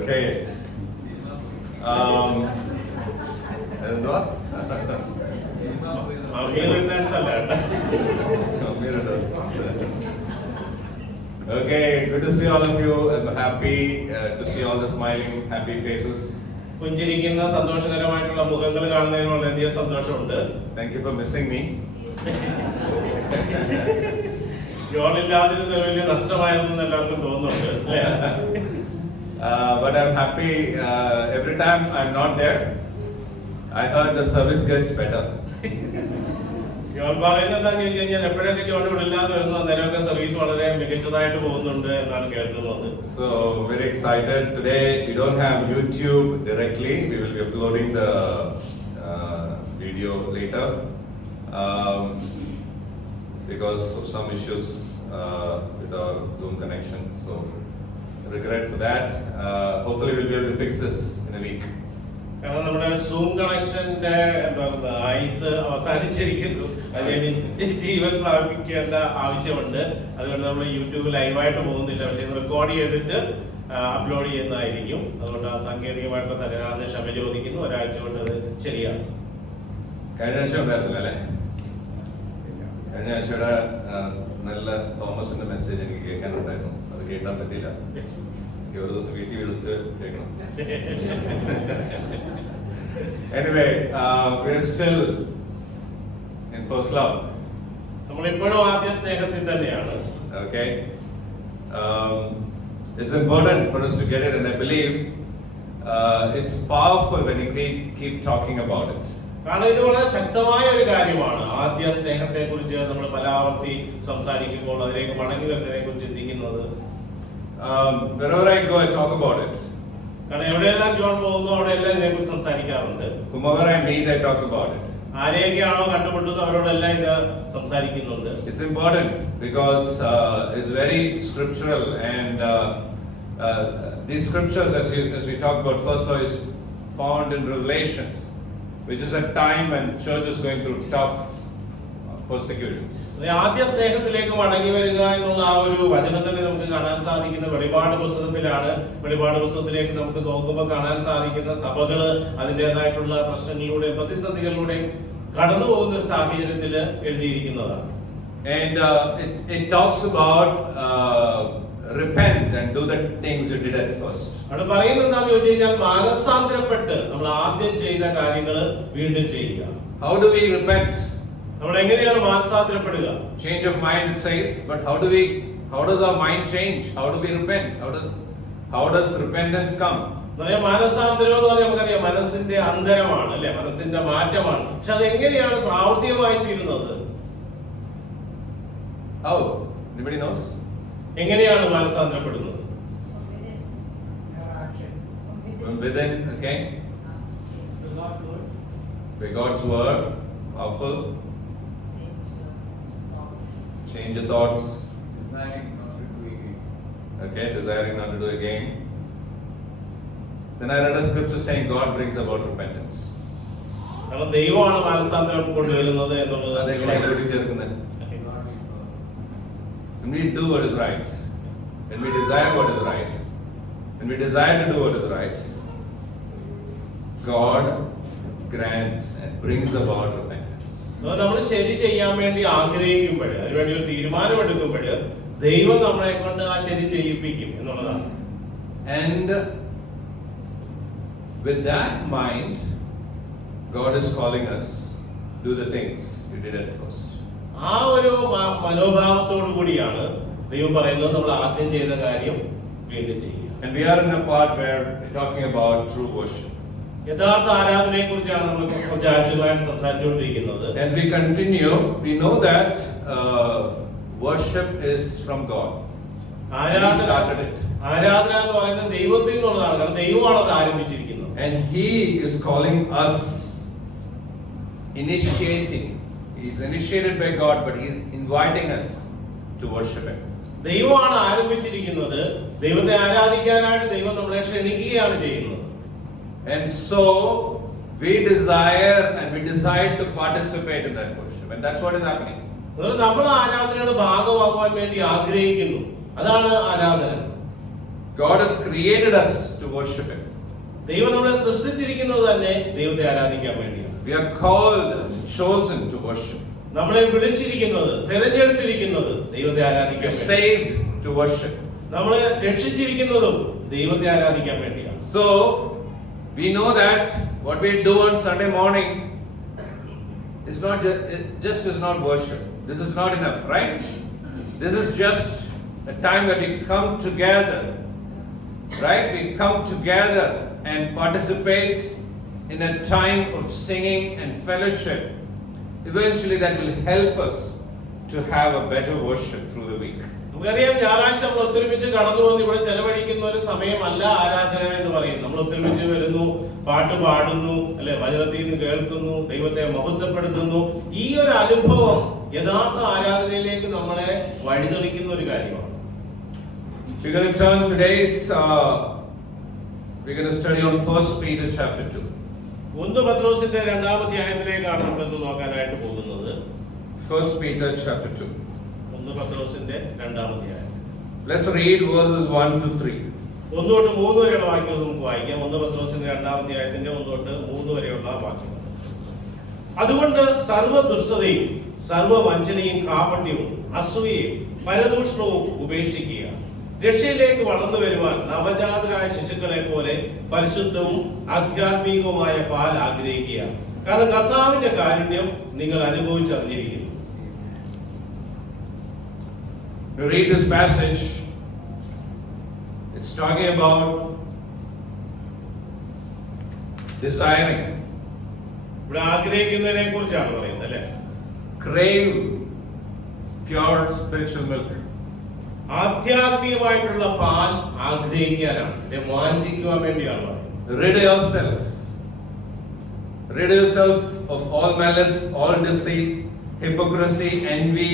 Okay. എന്തുവാ? Okay, good to see all of you. I'm happy to see all the smiling, happy faces. പുഞ്ചിരിക്കുന്ന സന്തോഷകരമായിട്ടുള്ള മുഖങ്ങൾ കാണുന്നതിന് വളരെയധികം സന്തോഷമുണ്ട്. Thank you for missing me. ജോണില്ലാതിരുന്ന വലിയ നഷ്ടമായിരുന്നു എല്ലാവർക്കും തോന്നുന്നുണ്ട്, അല്ലേ? But I'm happy every time I'm not there. I heard the service gets better. John പറയുന്നത് എന്താണെന്ന് ചോദിച്ചു കഴിഞ്ഞാൽ എപ്പോഴൊക്കെ ജോൺ ഇവിടെ ഇല്ലാതെ വരുന്നു അന്നേരമൊക്കെ സർവീസ് വളരെ മികച്ചതായിട്ട് പോകുന്നുണ്ട് എന്നാണ് കേൾക്കുന്നത്. So very excited today. We don't have YouTube directly. We will be uploading the video later because of some issues with our Zoom connection. So regret for that. Hopefully we'll be able to fix this in a week. കാരണം നമ്മുടെ zoom കണക്ഷന്റെ എന്താ ആയുസ് അവസാനിച്ചിരിക്കുന്നു. അതിന് ജീവൻ പ്രാപിക്കേണ്ട ആവശ്യമുണ്ട്. അതുകൊണ്ട് നമ്മൾ YouTube ലൈവായിട്ട് പോകുന്നില്ല, പക്ഷെ റെക്കോർഡ് ചെയ്തിട്ട് അപ്ലോഡ് ചെയ്യുന്നതായിരിക്കും. അതുകൊണ്ട് ആ സാങ്കേതികമായിട്ടുള്ള തകരാറിന് ക്ഷമ ചോദിക്കുന്നു. ഒരാഴ്ച കൊണ്ട് അത് ശരിയാണ്. കഴിഞ്ഞ ആഴ്ച ഉണ്ടായിരുന്നില്ല അല്ലേ? കഴിഞ്ഞ ആഴ്ചയുടെ നല്ല തോമസിന്റെ മെസ്സേജ് എനിക്ക് കേൾക്കാനുണ്ടായിരുന്നു. അത് കേൾക്കാൻ പറ്റില്ല. ഒരു ദിവസം വീട്ടിൽ വിളിച്ച് കേൾക്കണം. Anyway, we're still in first love. നമ്മൾ ഇപ്പോഴും ആദ്യ സ്നേഹത്തിൽ തന്നെയാണ്. Okay. It's important for us to get it, and I believe it's powerful when we keep talking about it. കാരണം ഇത് വളരെ ശക്തമായ ഒരു കാര്യമാണ്. ആദ്യ സ്നേഹത്തെ കുറിച്ച് നമ്മൾ പലാവർത്തി സംസാരിക്കുമ്പോൾ അതിലേക്ക് മടങ്ങി വരുന്നതിനെ കുറിച്ച് ചിന്തിക്കുന്നത്. Wherever I go, I talk about it. കാരണം എവിടെയെല്ലാം ജോൺ പോകുന്നു അവിടെയെല്ലാം ഇതിനെക്കുറിച്ച് സംസാരിക്കാറുണ്ട്. Whomever I meet, I talk about it. ആരെയൊക്കെയാണോ കണ്ടുമുട്ടുന്നത് അവരോടെല്ലാം ഇത് സംസാരിക്കുന്നുണ്ട്. It's important because it's very scriptural, and these scriptures, as we talk about first law, is found in Revelations, which is a time when church is going through tough persecutions. ആദ്യ സ്നേഹത്തിലേക്ക് മടങ്ങി വരിക എന്നുള്ള ആ ഒരു വചനം തന്നെ നമുക്ക് കാണാൻ സാധിക്കുന്ന വെളിപാട് പുസ്തകത്തിലാണ്. വെളിപാട് പുസ്തകത്തിലേക്ക് നമുക്ക് നോക്കുമ്പോൾ കാണാൻ സാധിക്കുന്ന സഭകള് അതിൻ്റെതായിട്ടുള്ള പ്രശ്നങ്ങളിലൂടെ പ്രതിസന്ധികളിലൂടെ കടന്നു പോകുന്ന ഒരു സാഹചര്യത്തിൽ എഴുതിയിരിക്കുന്നതാണ്. And it talks about repent and do the things you did at first. അവിടെ പറയുന്നത് എന്താണെന്ന് ചോദിച്ചു കഴിഞ്ഞാൽ മാനസാന്തരപ്പെട്ട് നമ്മൾ ആദ്യം ചെയ്ത കാര്യങ്ങൾ വീണ്ടും ചെയ്യുക. How do we repent? നമ്മൾ എങ്ങനെയാണ് മാനസാന്തരപ്പെടുക? Change of mind, it says, but how does our mind change? How do we repent? How does repentance come? മാനസാന്തരം എന്ന് പറഞ്ഞാൽ നമുക്കറിയാം മനസ്സിന്റെ അന്തരമാണ്, അല്ലെ? മനസ്സിന്റെ മാറ്റമാണ്. പക്ഷെ അത് എങ്ങനെയാണ് പ്രാവർത്തികമായി തീരുന്നത്? How? Anybody knows? എങ്ങനെയാണ് മാനസാന്തരപ്പെടുന്നത്? From within, okay? By God's word, powerful. Change your thoughts. Desiring not to do again. Okay, desiring not to do again. Then I read a scripture saying God brings about repentance. കാരണം ദൈവമാണ് മാനസാന്തരം കൊണ്ടുവരുന്നത് എന്നുള്ളത്. When we do what is right, when we desire what is right, when we desire to do what is right, God grants and brings about repentance. നമ്മൾ ശരി ചെയ്യാൻ വേണ്ടി ആഗ്രഹിക്കുമ്പോൾ, അതിനുവേണ്ടി ഒരു തീരുമാനമെടുക്കുമ്പോൾ ദൈവം നമ്മളെ കൊണ്ട് ആ ശരി ചെയ്യിപ്പിക്കും എന്നുള്ളതാണ്. And with that mind, God is calling us do the things we did at first. ആ ഒരു മനോഭാവത്തോടു കൂടിയാണ് ദൈവം പറയുന്നത് നമ്മൾ ആദ്യം ചെയ്ത കാര്യം വീണ്ടും ചെയ്യുക. And we are in a part where we're talking about true worship. യഥാർത്ഥ ആരാധനയെ കുറിച്ചാണ് നമ്മൾ കുറച്ച് ആഴ്ചകളായിട്ട് സംസാരിച്ചുകൊണ്ടിരിക്കുന്നത്. And we continue. We know that worship is from God. ആരാധന എന്ന് പറയുന്നത് ദൈവത്തിൽ നിന്നുള്ളതാണ്. കാരണം ദൈവമാണ് അത് ആരംഭിച്ചിരിക്കുന്നത്. And He is calling us, initiating. He is initiated by God, but He is inviting us to worship Him. ദൈവമാണ് ആരംഭിച്ചിരിക്കുന്നത്. ദൈവത്തെ ആരാധിക്കാനായിട്ട് ദൈവം നമ്മളെ ക്ഷണിക്കുകയാണ് ചെയ്യുന്നത്. And so we desire and we decide to participate in that worship, and that's what is happening. നമ്മൾ ആരാധനയുടെ ഭാഗമാകാൻ വേണ്ടി ആഗ്രഹിക്കുന്നു. അതാണ് ആരാധന. God has created us to worship Him. ദൈവം നമ്മളെ സൃഷ്ടിച്ചിരിക്കുന്നത് തന്നെ ദൈവത്തെ ആരാധിക്കാൻ വേണ്ടിയാണ്. We are called, chosen to worship. നമ്മളെ വിളിച്ചിരിക്കുന്നത്, തിരഞ്ഞെടുത്തിരിക്കുന്നത് ദൈവത്തെ ആരാധിക്കാൻ We are വേണ്ടിയാണ്. saved to worship. നമ്മളെ രക്ഷിച്ചിരിക്കുന്നതും ദൈവത്തെ ആരാധിക്കാൻ വേണ്ടിയാണ്. So, we know that what we do on Sunday morning is not just is not worship. This is not enough, right? This is just a time that we come together, right? We come together and participate in a time of singing and fellowship. Eventually, that will help us to have a better worship through the week. നമുക്കറിയാം, ഞായറാഴ്ച നമ്മൾ ഒത്തൊരുമിച്ച് കടന്നു വന്ന് ഇവിടെ ചെലവഴിക്കുന്ന ഒരു സമയമല്ല ആരാധന എന്ന് പറയുന്നത്. നമ്മൾ ഒത്തൊരുമിച്ച് വരുന്നു, പാട്ട് പാടുന്നു, അല്ലെ, വചനത്തിൽ നിന്ന് കേൾക്കുന്നു, ദൈവത്തെ മഹത്വപ്പെടുത്തുന്നു. ഈ ഒരു അനുഭവം യഥാർത്ഥ ആരാധനയിലേക്ക് നമ്മളെ വഴിതെളിക്കുന്ന ഒരു കാര്യമാണ്. We're going to turn today's, we're going to study on 1 Peter chapter 2. 1 പത്രോസിന്റെ 2-ാം അധ്യായത്തിലേക്കാണ് നമ്മൾ ഇന്ന് നോക്കാനായിട്ട് പോകുന്നത്. 1 Peter chapter 2. 1 പത്രോസിന്റെ 2-ാം അധ്യായം. Let's read verses 1 to 3. 1 തൊട്ട് 3 വരെയുള്ള വാക്യങ്ങൾ നമുക്ക് വായിക്കാം. 1 പത്രോസിന്റെ 2-ാം അധ്യായത്തിന്റെ 1 തൊട്ട് 3 വരെയുള്ള വാക്യങ്ങൾ. അതുകൊണ്ട് സർവ്വ ദുഷ്ടതയും സർവ്വ വഞ്ചനയും കാപട്യവും അസൂയയും പരദൂഷണവും ഉപേക്ഷിക്കുക. രക്ഷയിലേക്ക് വളർന്നു വരുവാൻ നവജാതരായ ശിശുക്കളെ പോലെ പരിശുദ്ധവും ആധ്യാത്മികവുമായ പാൽ ആഗ്രഹിക്കുക. കാരണം കർത്താവിന്റെ കാരുണ്യം നിങ്ങൾ അനുഭവിച്ചറിഞ്ഞിരിക്കുന്നു. To read this passage, it's talking about desiring, ഇവിടെ ആഗ്രഹിക്കുന്നതിനെ കുറിച്ചാണ് പറയുന്നത്, അല്ലെ? crave pure spiritual milk. ആധ്യാത്മികമായിട്ടുള്ള പാൽ ആഗ്രഹിക്കാനാണ്, വാഞ്ചിക്കുവാൻ വേണ്ടിയാണ് പറയുന്നത്. Rid yourself of all malice, all deceit, hypocrisy, envy,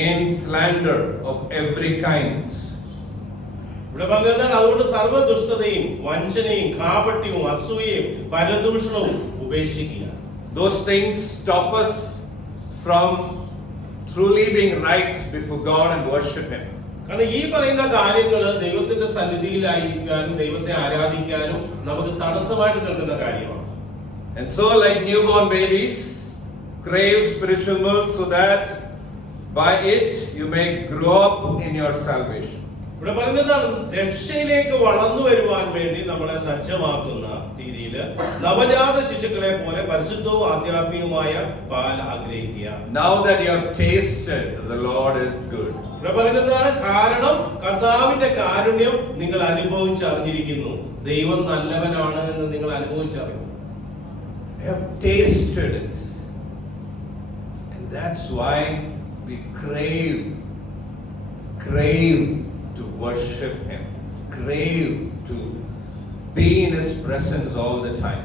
and slander of every kind. ഇവിടെ പറഞ്ഞത് അതുകൊണ്ട് സർവ്വ ദുഷ്ടതയും വഞ്ചനയും കാപട്യവും അസൂയയും പരദൂഷണവും ഉപേക്ഷിക്കുക. Those things stop us from truly being right before God and worship Him. കാരണം ഈ പറയുന്ന കാര്യങ്ങൾ ദൈവത്തിന്റെ സന്നിധിയിലായിരിക്കാനും ദൈവത്തെ ആരാധിക്കാനും നമുക്ക് തടസ്സമായിട്ട് നിൽക്കുന്ന കാര്യമാണ്. And so, like newborn babies, crave spiritual milk so that by it you may grow up in your salvation. ഇവിടെ പറയുന്നതാണ്, രക്ഷയിലേക്ക് വളർന്നു വരുവാൻ വേണ്ടി നമ്മളെ സജ്ജമാക്കുന്ന രീതിയിൽ നവജാത ശിശുക്കളെ പോലെ പരിശുദ്ധവും ആധ്യാത്മികവുമായ പാൽ ആഗ്രഹിക്കുക. Now that you have tasted that the Lord is good. ഇവിടെ പറയുന്നതാണ്, കാരണം കർത്താവിന്റെ കാരുണ്യം നിങ്ങൾ അനുഭവിച്ചറിഞ്ഞിരിക്കുന്നു. ദൈവം നല്ലവനാണ് എന്ന് നിങ്ങൾ അനുഭവിച്ചറിഞ്ഞു. You have tasted it. And that's why we crave to worship Him, crave to be in His presence all the time.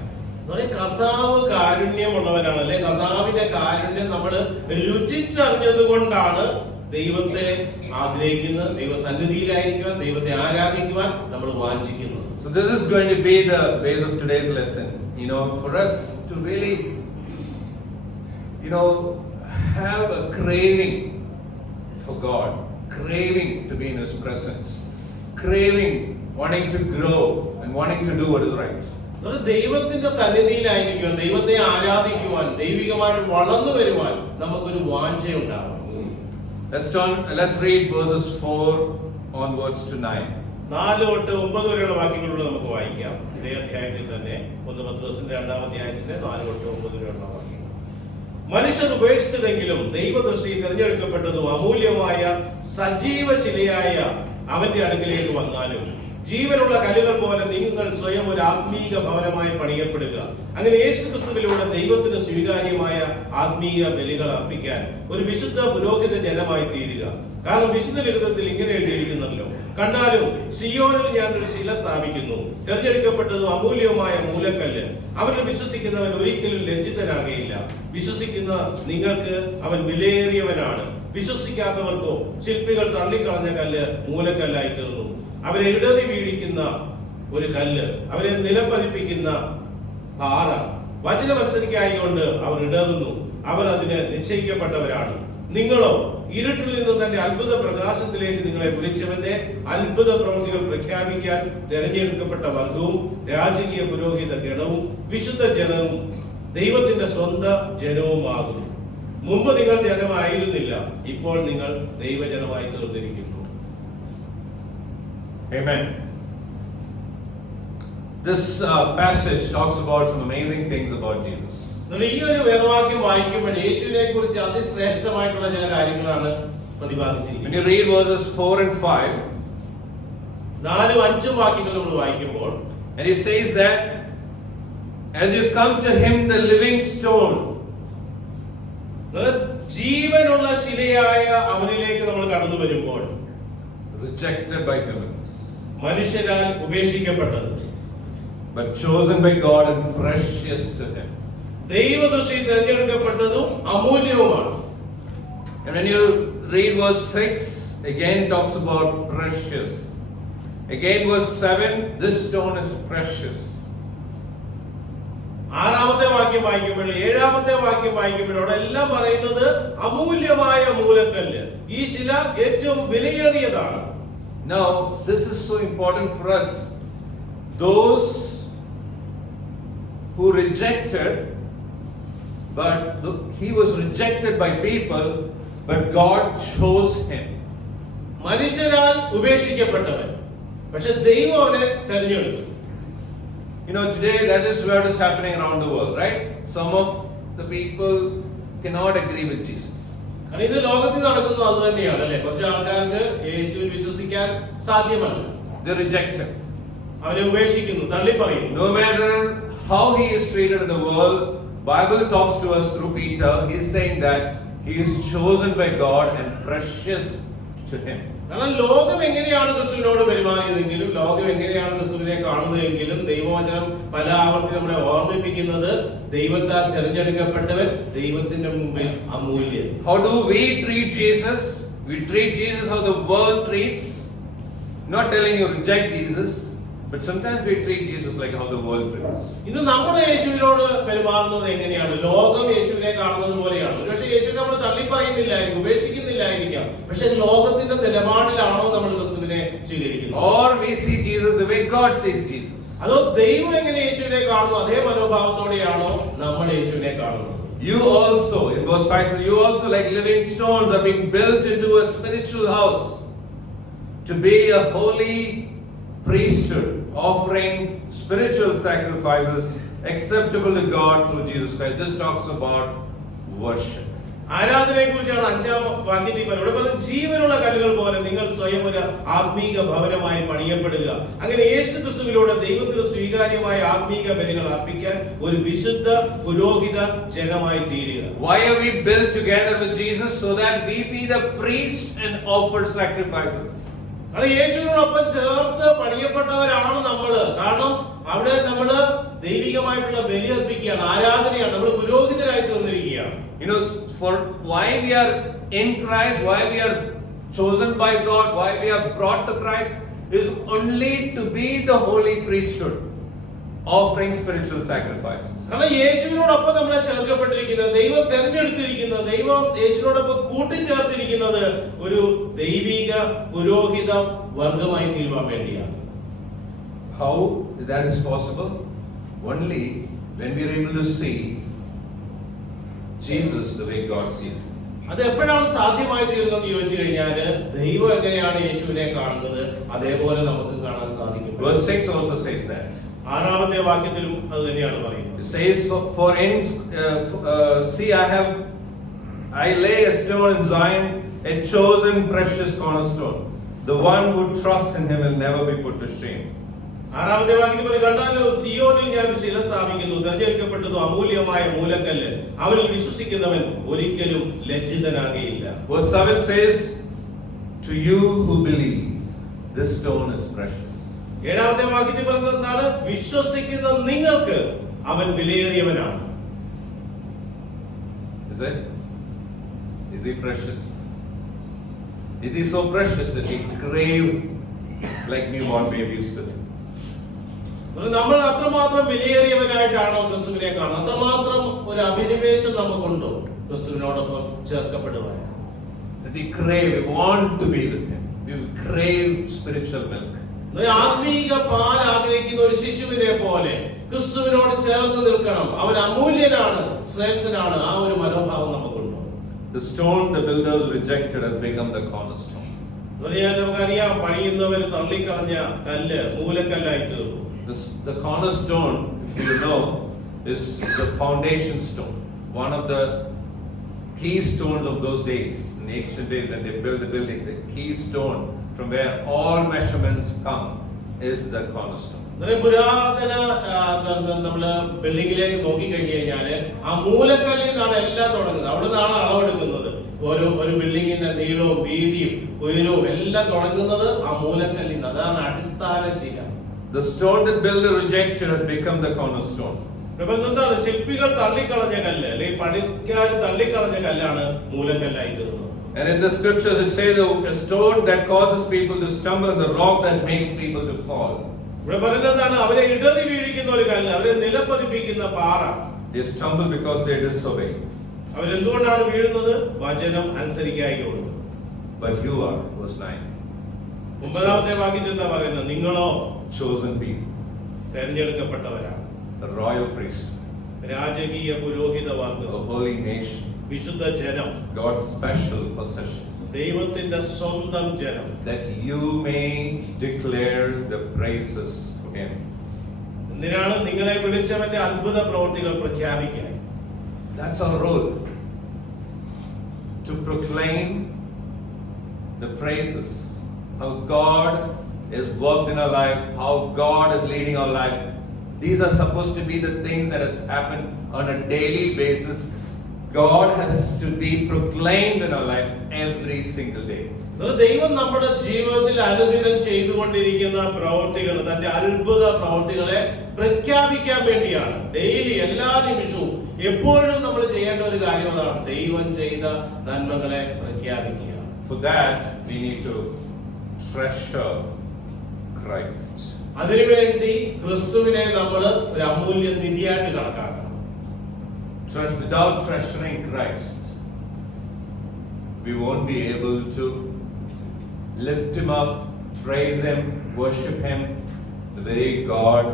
കർത്താവ് കാരുണ്യമുള്ളവനാണ്, അല്ലെ? കർത്താവിന്റെ കാരുണ്യം നമ്മൾ രുചിച്ചറിഞ്ഞത് കൊണ്ടാണ് ദൈവത്തെ ആഗ്രഹിക്കുന്നത്, ദൈവ സന്നിധിയിലായിരിക്കുവാൻ, ദൈവത്തെ ആരാധിക്കുവാൻ നമ്മൾ വാഞ്ചിക്കുന്നത്. So this is going to be the base of today's lesson. For us to really, have a craving for God, craving to be in His presence, craving, wanting to grow and wanting to do what is right. ദൈവത്തിന്റെ സന്നിധിയിലായിരിക്കുവാൻ, ദൈവത്തെ ആരാധിക്കുവാൻ, ദൈവികമായിട്ട് വളർന്നു വരുവാൻ നമുക്കൊരു വാഞ്ചയുണ്ടാകണം. Let's read verses 4 onwards to 9. 4 തൊട്ട് 9 വരെയുള്ള വാക്യങ്ങളിലൂടെ നമുക്ക് വായിക്കാം. ഇതേ അധ്യായത്തിൽ തന്നെ 1 പത്രോസിന്റെ 2-ാം അധ്യായത്തിന്റെ 4 തൊട്ട് 9 വരെയുള്ള വാക്യങ്ങൾ. മനുഷ്യർ ഉപേക്ഷിച്ചതെങ്കിലും ദൈവദൃഷ്ടി തിരഞ്ഞെടുക്കപ്പെട്ടതും അമൂല്യമായ സജീവ ശിലയായ അവന്റെ അടുക്കിലേക്ക് വന്നാലും ജീവനുള്ള കല്ലുകൾ പോലെ നിങ്ങൾ സ്വയം ഒരു ആത്മീക ഭവനമായി പണിയപ്പെടുക. അങ്ങനെ യേശുക്രിസ്തുവിലൂടെ ദൈവത്തിന് സ്വീകാര്യമായ ആത്മീയ ബലികൾ അർപ്പിക്കാൻ ഒരു വിശുദ്ധ പുരോഹിത ജനമായി തീരുക. കാരണം വിശുദ്ധ ലിഖിതത്തിൽ ഇങ്ങനെ എഴുതിയിരിക്കുന്നല്ലോ, കണ്ടാലും സിയോനിൽ ഞാൻ ഒരു ശില സ്ഥാപിക്കുന്നു, തിരഞ്ഞെടുക്കപ്പെട്ടതും അമൂല്യവുമായ മൂലക്കല്ല്. അവനിൽ വിശ്വസിക്കുന്നവൻ ഒരിക്കലും ലജ്ജിതനാകുകയില്ല. വിശ്വസിക്കുന്ന നിങ്ങൾക്ക് അവൻ വിലയേറിയവനാണ്. വിശ്വസിക്കാത്തവർക്കോ ശില്പികൾ തള്ളിക്കളഞ്ഞ കല്ല് മൂലക്കല്ലായി തീർന്നു. അവരെ ഇടതി വീഴിക്കുന്ന ഒരു കല്ല്, അവരെ നിലപ്പതിപ്പിക്കുന്ന പാറ. വചനമനുസരിക്കായിക്കൊണ്ട് അവർ ഇടറുന്നു, അവർ അതിന് നിശ്ചയിക്കപ്പെട്ടവരാണ്. നിങ്ങളോ ഇരുട്ടിൽ നിന്ന് തന്റെ അത്ഭുത പ്രകാശത്തിലേക്ക് നിങ്ങളെ വിളിച്ചവന്റെ അത്ഭുത പ്രവൃത്തികൾ പ്രഖ്യാപിക്കാൻ തെരഞ്ഞെടുക്കപ്പെട്ട വർഗവും രാജകീയ പുരോഹിത ഗണവും വിശുദ്ധ ജനവും ദൈവത്തിന്റെ സ്വന്തം ജനവുമാകുന്നു. മുമ്പ് നിങ്ങൾ ജനമായിരുന്നില്ല, ഇപ്പോൾ നിങ്ങൾ ദൈവജനമായി തീർന്നിരിക്കുന്നു. Amen. This passage talks about some amazing things about Jesus. ഈ ഒരു വേദവാക്യം വായിക്കുമ്പോൾ യേശുവിനെ കുറിച്ച് അതിശ്രേഷ്ഠമായിട്ടുള്ള ചില കാര്യങ്ങളാണ് When പ്രതിപാദിച്ചിരിക്കുന്നത്. you read verses 4 and 5, 4ഉം 5ഉം വാക്യങ്ങൾ നമ്മൾ വായിക്കുമ്പോൾ and he says that as you come to him, the living stone, ജീവനുള്ള ശിലയായ അവനിലേക്ക് നമ്മൾ കടന്നു വരുമ്പോൾ rejected by humans, മനുഷ്യരാൽ ഉപേക്ഷിക്കപ്പെട്ടത്, but chosen by God and precious to him. ദൈവദൃഷ്ടിയിൽ തിരഞ്ഞെടുക്കപ്പെട്ടതും അമൂല്യവുമാണ്. And when you read verse 6, again it talks about precious. Again verse 7, this stone is precious. 6ാമത്തെ വാക്യം വായിക്കുമ്പോൾ 7ാമത്തെ വാക്യം വായിക്കുമ്പോൾ അവിടെ എല്ലാം പറയുന്നത് അമൂല്യമായ മൂലക്കല്ല്, ഈ ശില ഏറ്റവും വിലയേറിയതാണ്. Now, this is so important for us. Those who rejected, but he was rejected by people, but God chose him. മനുഷ്യരാൽ ഉപേക്ഷിക്കപ്പെട്ടവൻ, പക്ഷെ ദൈവം അവനെ തെരഞ്ഞെടുത്തു. You know, today that is what is happening around the world, right? Some of the people cannot agree with Jesus. കാരണം ഇത് ലോകത്തിൽ നടക്കുന്നത് അത് തന്നെയാണ് അല്ലെ. കുറച്ച് ആൾക്കാർക്ക് യേശുവിൽ വിശ്വസിക്കാൻ സാധ്യമല്ല. They reject him. അവനെ ഉപേക്ഷിക്കുന്നു, തള്ളി പറയുന്നു. No matter how he is treated in the world, Bible talks to us through Peter. He is saying that he is chosen by God and precious to him. കാരണം ലോകം എങ്ങനെയാണ് ക്രിസ്തുവിനോട് പെരുമാറിയതെങ്കിലും, ലോകം എങ്ങനെയാണ് ക്രിസ്തുവിനെ കാണുന്നതെങ്കിലും, ദൈവവചനം പല ആവർത്തി നമ്മളെ ഓർമ്മിപ്പിക്കുന്നത് ദൈവത്താൽ തിരഞ്ഞെടുക്കപ്പെട്ടവൻ ദൈവത്തിന്റെ മുമ്പിൽ അമൂല്യൻ. How do we treat Jesus? We treat Jesus how the world treats. Not telling you reject Jesus, but sometimes we treat Jesus like how the world treats. ഇന്ന് നമ്മൾ യേശുവിനോട് പെരുമാറുന്നത് എങ്ങനെയാണ്? ലോകം യേശുവിനെ കാണുന്നത് പോലെയാണ്. ഒരുപക്ഷെ യേശുവിനെ നമ്മൾ തള്ളി പറയുന്നില്ലായിരിക്കും, ഉപേക്ഷിക്കുന്നില്ലായിരിക്കാം, പക്ഷെ ലോകത്തിന്റെ നിലപാടിലാണോ നമ്മൾ ക്രിസ്തുവിനെ സ്വീകരിക്കുന്നത്? Or we see Jesus the way God sees Jesus. അതോ ദൈവം എങ്ങനെ യേശുവിനെ കാണുന്നു അതേ മനോഭാവത്തോടെയാണോ നമ്മൾ യേശുവിനെ കാണുന്നത്? You also, in verse 5 says, you also like living stones are being built into a spiritual house to be a holy priesthood, offering spiritual sacrifices acceptable to God through Jesus Christ. This talks about worship. ആരാധനയെ കുറിച്ചാണ് 5ാം വാക്യത്തിൽ പറയുന്നത്. ജീവനുള്ള കല്ലുകൾ പോലെ നിങ്ങൾ സ്വയം ഒരു ആത്മീക ഭവനമായി പണിയപ്പെടുക. അങ്ങനെ യേശു ക്രിസ്തുവിലൂടെ ദൈവത്തിന് സ്വീകാര്യമായ ആത്മീക ബലികൾ അർപ്പിക്കാൻ ഒരു വിശുദ്ധ പുരോഹിത ജനമായി തീരുക. Why are we built together with Jesus? So that we be the priest and offer sacrifices. കാരണം യേശുവിനോടൊപ്പം ചേർത്ത് പണിയപ്പെട്ടവരാണ് നമ്മള്. കാരണം അവിടെ നമ്മള് ദൈവികമായിട്ടുള്ള ബലി അർപ്പിക്കുകയാണ്, ആരാധനയാണ്, നമ്മൾ പുരോഹിതരായി തീർന്നിരിക്കുകയാണ്. You know, for why we are in Christ, why we are chosen by God, why we are brought to Christ is only to be the holy priesthood, offering spiritual sacrifices. കാരണം യേശുവിനോടൊപ്പം നമ്മളെ ചേർക്കപ്പെട്ടിരിക്കുന്നത്, ദൈവം തെരഞ്ഞെടുത്തിരിക്കുന്നത്, ദൈവം യേശുവിനോടൊപ്പം കൂട്ടിച്ചേർത്തിരിക്കുന്നത് ഒരു ദൈവിക പുരോഹിത വർഗമായി തീരുവാൻ വേണ്ടിയാണ്. How that is possible? Only when we are able to see Jesus the way God sees him. അത് എപ്പോഴാണ് സാധ്യമായി തീരുന്നതെന്ന് ചോദിച്ചു കഴിഞ്ഞാൽ, ദൈവം എങ്ങനെയാണ് യേശുവിനെ കാണുന്നത് അതേപോലെ നമുക്ക് കാണാൻ സാധിക്കും. Verse 6 also says that. 6ാമത്തെ വാക്യത്തിലും അത് തന്നെയാണ് പറയുന്നത്. It says, for in see I lay a stone in Zion, a chosen precious cornerstone. The one who trusts in him will never be put to shame. 6ാമത്തെ വാക്യത്തിൽ കണ്ടാലോ, സിയോനിൽ ഞാൻ ഒരു ശില സ്ഥാപിക്കുന്നു, തെരഞ്ഞെടുക്കപ്പെട്ടതും അമൂല്യമായ മൂലക്കല്ല്, അവനിൽ വിശ്വസിക്കുന്നവൻ ഒരിക്കലും ലജ്ജിതനാകുകയില്ല. Verse 7 says, to you who believe, this stone is precious. 7ാമത്തെ വാക്യത്തിൽ പറയുന്നത് എന്താണ്? വിശ്വസിക്കുന്ന നിങ്ങൾക്ക് അവൻ വിലയേറിയവനാണ്. Is it? Is he precious? Is he so precious that we crave like newborn babies to him? നമ്മൾ അത്രമാത്രം വിലയേറിയവനായിട്ടാണോ ക്രിസ്തുവിനെ കാണുന്നത്? അത്രമാത്രം ഒരു അഭിനിവേശം നമുക്കുണ്ടോ ക്രിസ്തുവിനോടൊപ്പം ചേർക്കപ്പെടുവാൻ? that we crave, we want to be with Him. We crave spiritual milk. ആത്മീക പാൽ ആഗ്രഹിക്കുന്ന ഒരു ശിശുവിനെ പോലെ ക്രിസ്തുവിനോട് ചേർന്ന് നിൽക്കണം. അവൻ അമൂല്യനാണ്, ശ്രേഷ്ഠനാണ്. ആ ഒരു മനോഭാവം നമുക്കുണ്ടോ? The stone the builders rejected has become the cornerstone. നമുക്കറിയാം, പണിയുന്നവർ തള്ളിക്കളഞ്ഞ കല്ല് മൂലക്കല്ലായി തീർന്നു. The cornerstone, if you know, is the foundation stone. One of the keystones of those days, in the ancient days when they built the building, the keystone from where all measurements come is the cornerstone. പുരാതന നമ്മള് ബിൽഡിങ്ങിലേക്ക് നോക്കി കഴിഞ്ഞു കഴിഞ്ഞാല് ആ മൂലക്കല്ലിൽ നിന്നാണ് എല്ലാം തുടങ്ങുന്നത്. അവിടെ നിന്നാണ് അളവെടുക്കുന്നത്. ഒരു ബിൽഡിങ്ങിന്റെ നീളവും വീതിയും ഉയരവും എല്ലാം തുടങ്ങുന്നത് ആ മൂലക്കല്ലിൽ നിന്ന്. അതാണ് അടിസ്ഥാന ശില. The stone that builder rejected has become the cornerstone. എന്താണ്? ശില്പികൾ തള്ളിക്കളഞ്ഞ കല്ല്, അല്ലെങ്കിൽ പണിക്കാർ തള്ളിക്കളഞ്ഞ കല്ലാണ് മൂലക്കല്ലായി തീർന്നത്. And in the scriptures it says a stone that causes people to stumble and the rock that makes people to fall. ഇവിടെ പറയുന്നതാണ്, അവരെ ഇടറി വീഴിക്കുന്ന ഒരു കല്ല്, അവരെ നിലപ്പതിപ്പിക്കുന്ന പാറ. They stumble because they disobey. അവരെന്തുകൊണ്ടാണ് വീഴുന്നത്? വചനം അനുസരിക്കായികൊണ്ട്. But you are, verse 9, 9ാമത്തെ വാക്യത്തിൽ എന്താ പറയുന്നത്? നിങ്ങളോ chosen people, തെരഞ്ഞെടുക്കപ്പെട്ടവരാണ്, a royal priest, രാജകീയ പുരോഹിത a വർഗ്ഗം, holy nation, വിശുദ്ധ ജനം, God's special possession, ദൈവത്തിന്റെ സ്വന്തം ജനം, that you may declare the praises for Him. എന്തിനാണ്? നിങ്ങളെ വിളിച്ചവന്റെ അത്ഭുത പ്രവൃത്തികൾ പ്രഖ്യാപിക്കാൻ. That's our role, to proclaim the praises, how God is worked in our life, how God is leading our life. These are supposed to be the things that has happened on a daily basis. God has to be proclaimed in our life every single day. ദൈവം നമ്മുടെ ജീവിതത്തിൽ അനുദിനം ചെയ്തുകൊണ്ടിരിക്കുന്ന പ്രവൃത്തികൾ, തന്റെ അത്ഭുത പ്രവൃത്തികളെ പ്രഖ്യാപിക്കാൻ വേണ്ടിയാണ്. ഡെയിലി, എല്ലാ നിമിഷവും, എപ്പോഴും നമ്മൾ ചെയ്യേണ്ട ഒരു കാര്യം അതാണ്, ദൈവം ചെയ്ത നന്മകളെ പ്രഖ്യാപിക്കുക. For that we need to treasure Christ. അതിനുവേണ്ടി ക്രിസ്തുവിനെ നമ്മൾ ഒരു അമൂല്യ നിധിയായിട്ട് കണക്കാക്കണം. Without treasuring Christ, we won't be able to lift Him up, praise Him, worship Him the way God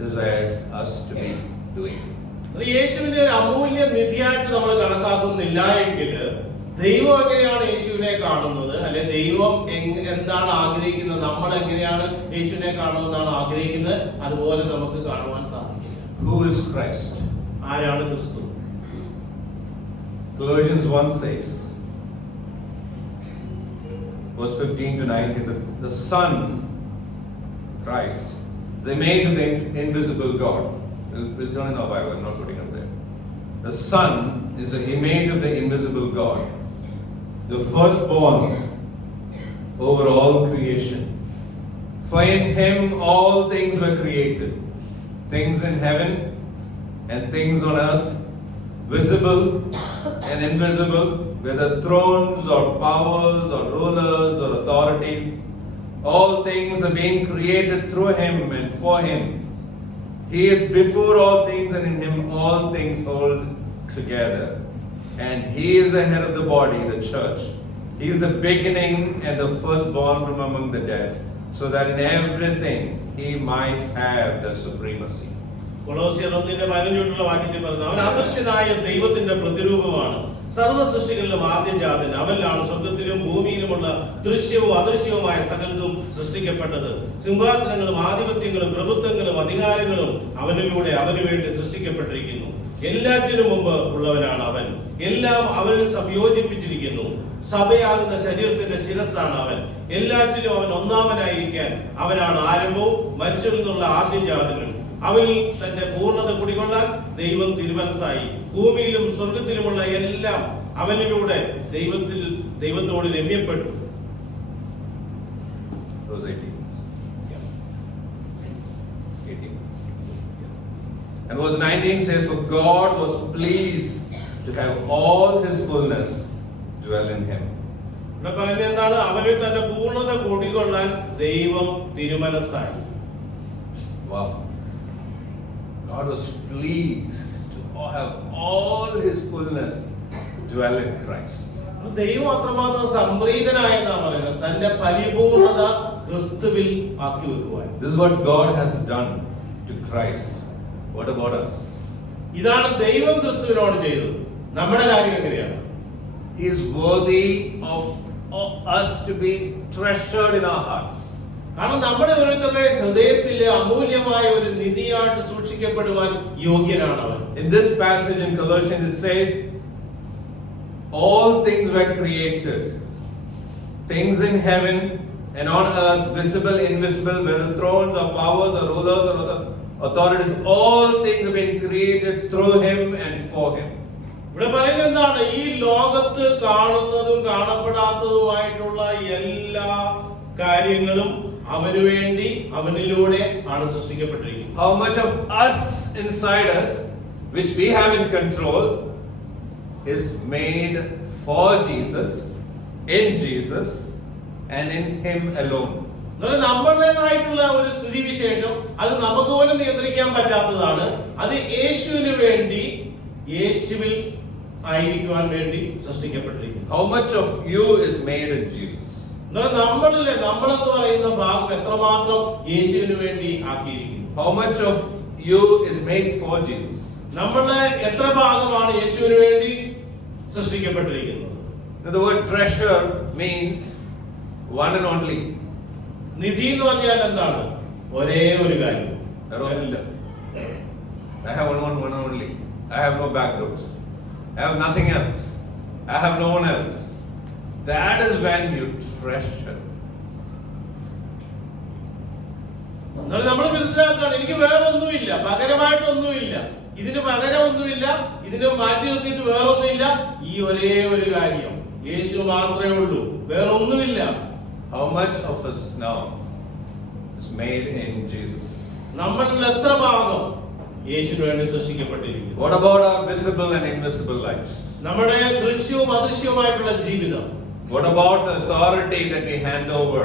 desires us to be doing. യേശുവിനെ ഒരു അമൂല്യ നിധിയായിട്ട് നമ്മൾ കണക്കാക്കുന്നില്ല എങ്കിൽ ദൈവം എങ്ങനെയാണ് യേശുവിനെ കാണുന്നത്, അല്ലെ ദൈവം എന്താണ് ആഗ്രഹിക്കുന്നത്, നമ്മൾ എങ്ങനെയാണ് യേശുവിനെ കാണുന്നതാണ് ആഗ്രഹിക്കുന്നത്, അതുപോലെ നമുക്ക് കാണുവാൻ സാധിക്കില്ല. Who is Christ? ആരാണ് ക്രിസ്തു? Colossians 1 says, verse 15 to 19, the Son, Christ, is the image of the invisible God. We'll turn in our Bible, I'm not putting it there. The Son is the image of the invisible God, the firstborn over all creation. For in Him all things were created, things in heaven and things on earth, visible and invisible, whether thrones or powers or rulers or authorities. All things are being created through Him and for Him. He is before all things, and in Him all things hold together. And He is the head of the body, the church. He is the beginning and the firstborn from among the dead, so that in everything He might have the supremacy. കൊളോസ്യർ 1:15 വാക്യത്തിൽ പറയുന്നത്, അവൻ അദൃശ്യനായ ദൈവത്തിന്റെ പ്രതിരൂപമാണ്, സർവ്വ സൃഷ്ടികളിലും ആദ്യജാതൻ. അവനിലാണ് സ്വർഗ്ഗത്തിലും ഭൂമിയിലുമുള്ള ദൃശ്യവും അദൃശ്യവുമായ സകലതും സൃഷ്ടിക്കപ്പെട്ടത്. സിംഹാസനങ്ങളും ആധിപത്യങ്ങളും പ്രഭുത്വങ്ങളും അധികാരങ്ങളും അവനിലൂടെ അവന് വേണ്ടി സൃഷ്ടിക്കപ്പെട്ടിരിക്കുന്നു. എല്ലാറ്റിനും മുമ്പ് ഉള്ളവനാണ് അവൻ, എല്ലാം അവനിൽ സംയോജിപ്പിച്ചിരിക്കുന്നു. സഭയാകുന്ന ശരീരത്തിന്റെ ശിരസ്സാണ് അവൻ. എല്ലാറ്റിലും അവൻ ഒന്നാമനായിരിക്കാൻ അവനാണ് ആരംഭവും മരിച്ചവരിൽ നിന്നുള്ള ആദ്യജാതനും. അവനിൽ തന്റെ പൂർണ്ണത കുടികൊള്ളാൻ ദൈവം തിരുമനസ്സായി. ഭൂമിയിലും സ്വർഗത്തിലുമുള്ള എല്ലാം അവനിലൂടെ ദൈവത്തോട് രമ്യപ്പെട്ടു. Verse 18. And verse 19 says, for God was pleased to have all His fullness dwell in Him. ഇവിടെ പറയുന്നത് എന്താണ്? അവനിൽ തന്റെ പൂർണ്ണത കുടികൊള്ളാൻ ദൈവം തിരുമനസ്സായി. Wow. God was pleased to have all His fullness dwell in Christ. ദൈവം അത്രമാത്രം സംപ്രീതനായെന്നാണ് പറയുന്നത്, തന്റെ പരിപൂർണത ക്രിസ്തുവിൽ ആക്കി വെക്കുവാൻ. This is what God has done to Christ. What about us? ഇതാണ് ദൈവം ക്രിസ്തുവിനോട് ചെയ്തത്. നമ്മുടെ കാര്യം എങ്ങനെയാണ്? He is worthy of us to be treasured in our hearts. കാരണം നമ്മുടെ ഓരോരുത്തരുടെ ഹൃദയത്തിലെ അമൂല്യമായ ഒരു നിധിയായിട്ട് സൂക്ഷിക്കപ്പെടുവാൻ യോഗ്യനാണ് അവൻ. In this passage in Colossians it says, all things were created, things in heaven and on earth, visible, invisible, whether thrones or powers or rulers or other authorities, all things have been created through him and for him. ഇവിടെ പറയുന്നത് എന്താണ്? ഈ ലോകത്ത് കാണുന്നതും കാണപ്പെടാത്തതുമായിട്ടുള്ള എല്ലാ കാര്യങ്ങളും അവന് വേണ്ടി അവനിലൂടെ ആണ് സൃഷ്ടിക്കപ്പെട്ടിരിക്കുന്നത്. How much of us inside us, which we have in control, is made for Jesus, in Jesus, and in him alone. നമ്മുടേതായിട്ടുള്ള ഒരു സ്ഥിതിവിശേഷം അത് നമുക്ക് പോലും നിയന്ത്രിക്കാൻ പറ്റാത്തതാണ്. അത് യേശുവിന് വേണ്ടി, യേശുവിൽ ആയിരിക്കുവാൻ വേണ്ടി സൃഷ്ടിക്കപ്പെട്ടിരിക്കുന്നു. How much of you is made in Jesus? നമ്മളെന്ന് പറയുന്ന ഭാഗം എത്രമാത്രം യേശുവിന് വേണ്ടി ആക്കിയിരിക്കുന്നു. How much of you is made for Jesus? നമ്മളുടെ എത്ര ഭാഗമാണ് യേശുവിന് വേണ്ടി സൃഷ്ടിക്കപ്പെട്ടിരിക്കുന്നത്? The word treasure means one and only. നിധി എന്ന് പറഞ്ഞാൽ എന്താണ്? ഒരേ ഒരു കാര്യം. I have one and only. I have no back doors. I have nothing else. I have no one else. That is when you treasure. നമ്മൾ മനസ്സിലാക്കണം, എനിക്ക് വേറെ ഒന്നുമില്ല, പകരമായിട്ടൊന്നുമില്ല, ഇതിന് പകരമൊന്നുമില്ല, ഇതിന് മാറ്റി നിർത്തിയിട്ട് വേറൊന്നുമില്ല. ഈ ഒരേ ഒരു കാര്യം യേശു മാത്രമേ ഉള്ളൂ, വേറെ ഒന്നുമില്ല. How much of us now is made in Jesus? നമ്മളിൽ എത്ര ഭാഗം യേശുവിന് വേണ്ടി സൃഷ്ടിക്കപ്പെട്ടിരിക്കുന്നു? What about our visible and invisible lives? നമ്മുടെ ദൃശ്യവും അദൃശ്യവുമായിട്ടുള്ള ജീവിതം. What about the authority that we hand over?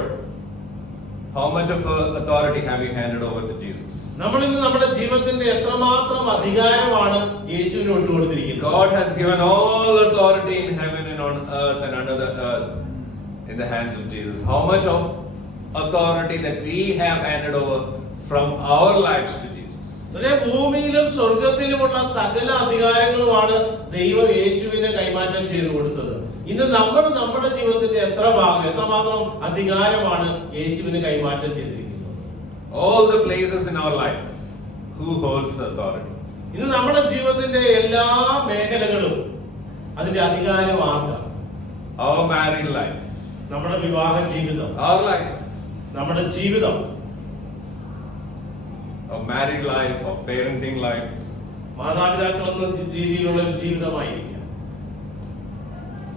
How much of authority have you handed over to Jesus? നമ്മൾ ഇന്ന് നമ്മുടെ ജീവിതത്തിന്റെ എത്രമാത്രം അധികാരമാണ് യേശുവിന് വിട്ടുകൊടുത്തിരിക്കുന്നത്? God has given all authority in heaven and on earth and under the earth in the hands of Jesus. How much of authority that we have handed over from our lives to Jesus? ഭൂമിയിലും സ്വർഗത്തിലുമുള്ള സകല അധികാരങ്ങളുമാണ് ദൈവം യേശുവിന് കൈമാറ്റം ചെയ്തു കൊടുത്തത്. ഇന്ന് നമ്മൾ നമ്മുടെ ജീവിതത്തിന്റെ എത്ര ഭാഗം, എത്രമാത്രം അധികാരമാണ് യേശുവിന് കൈമാറ്റം ചെയ്തിരിക്കുന്നത്? All the places in our life, who holds the authority? ഇന്ന് നമ്മുടെ ജീവിതത്തിന്റെ എല്ലാ മേഖലകളും അതിന്റെ അധികാരം ആർക്കാണ്? Our married life, നമ്മുടെ വിവാഹ ജീവിതം, our life, നമ്മുടെ ജീവിതം, our married life, our parenting life, മാതാപിതാക്കൾ എന്ന രീതിയിലുള്ള ഒരു ജീവിതമായിരിക്കാം.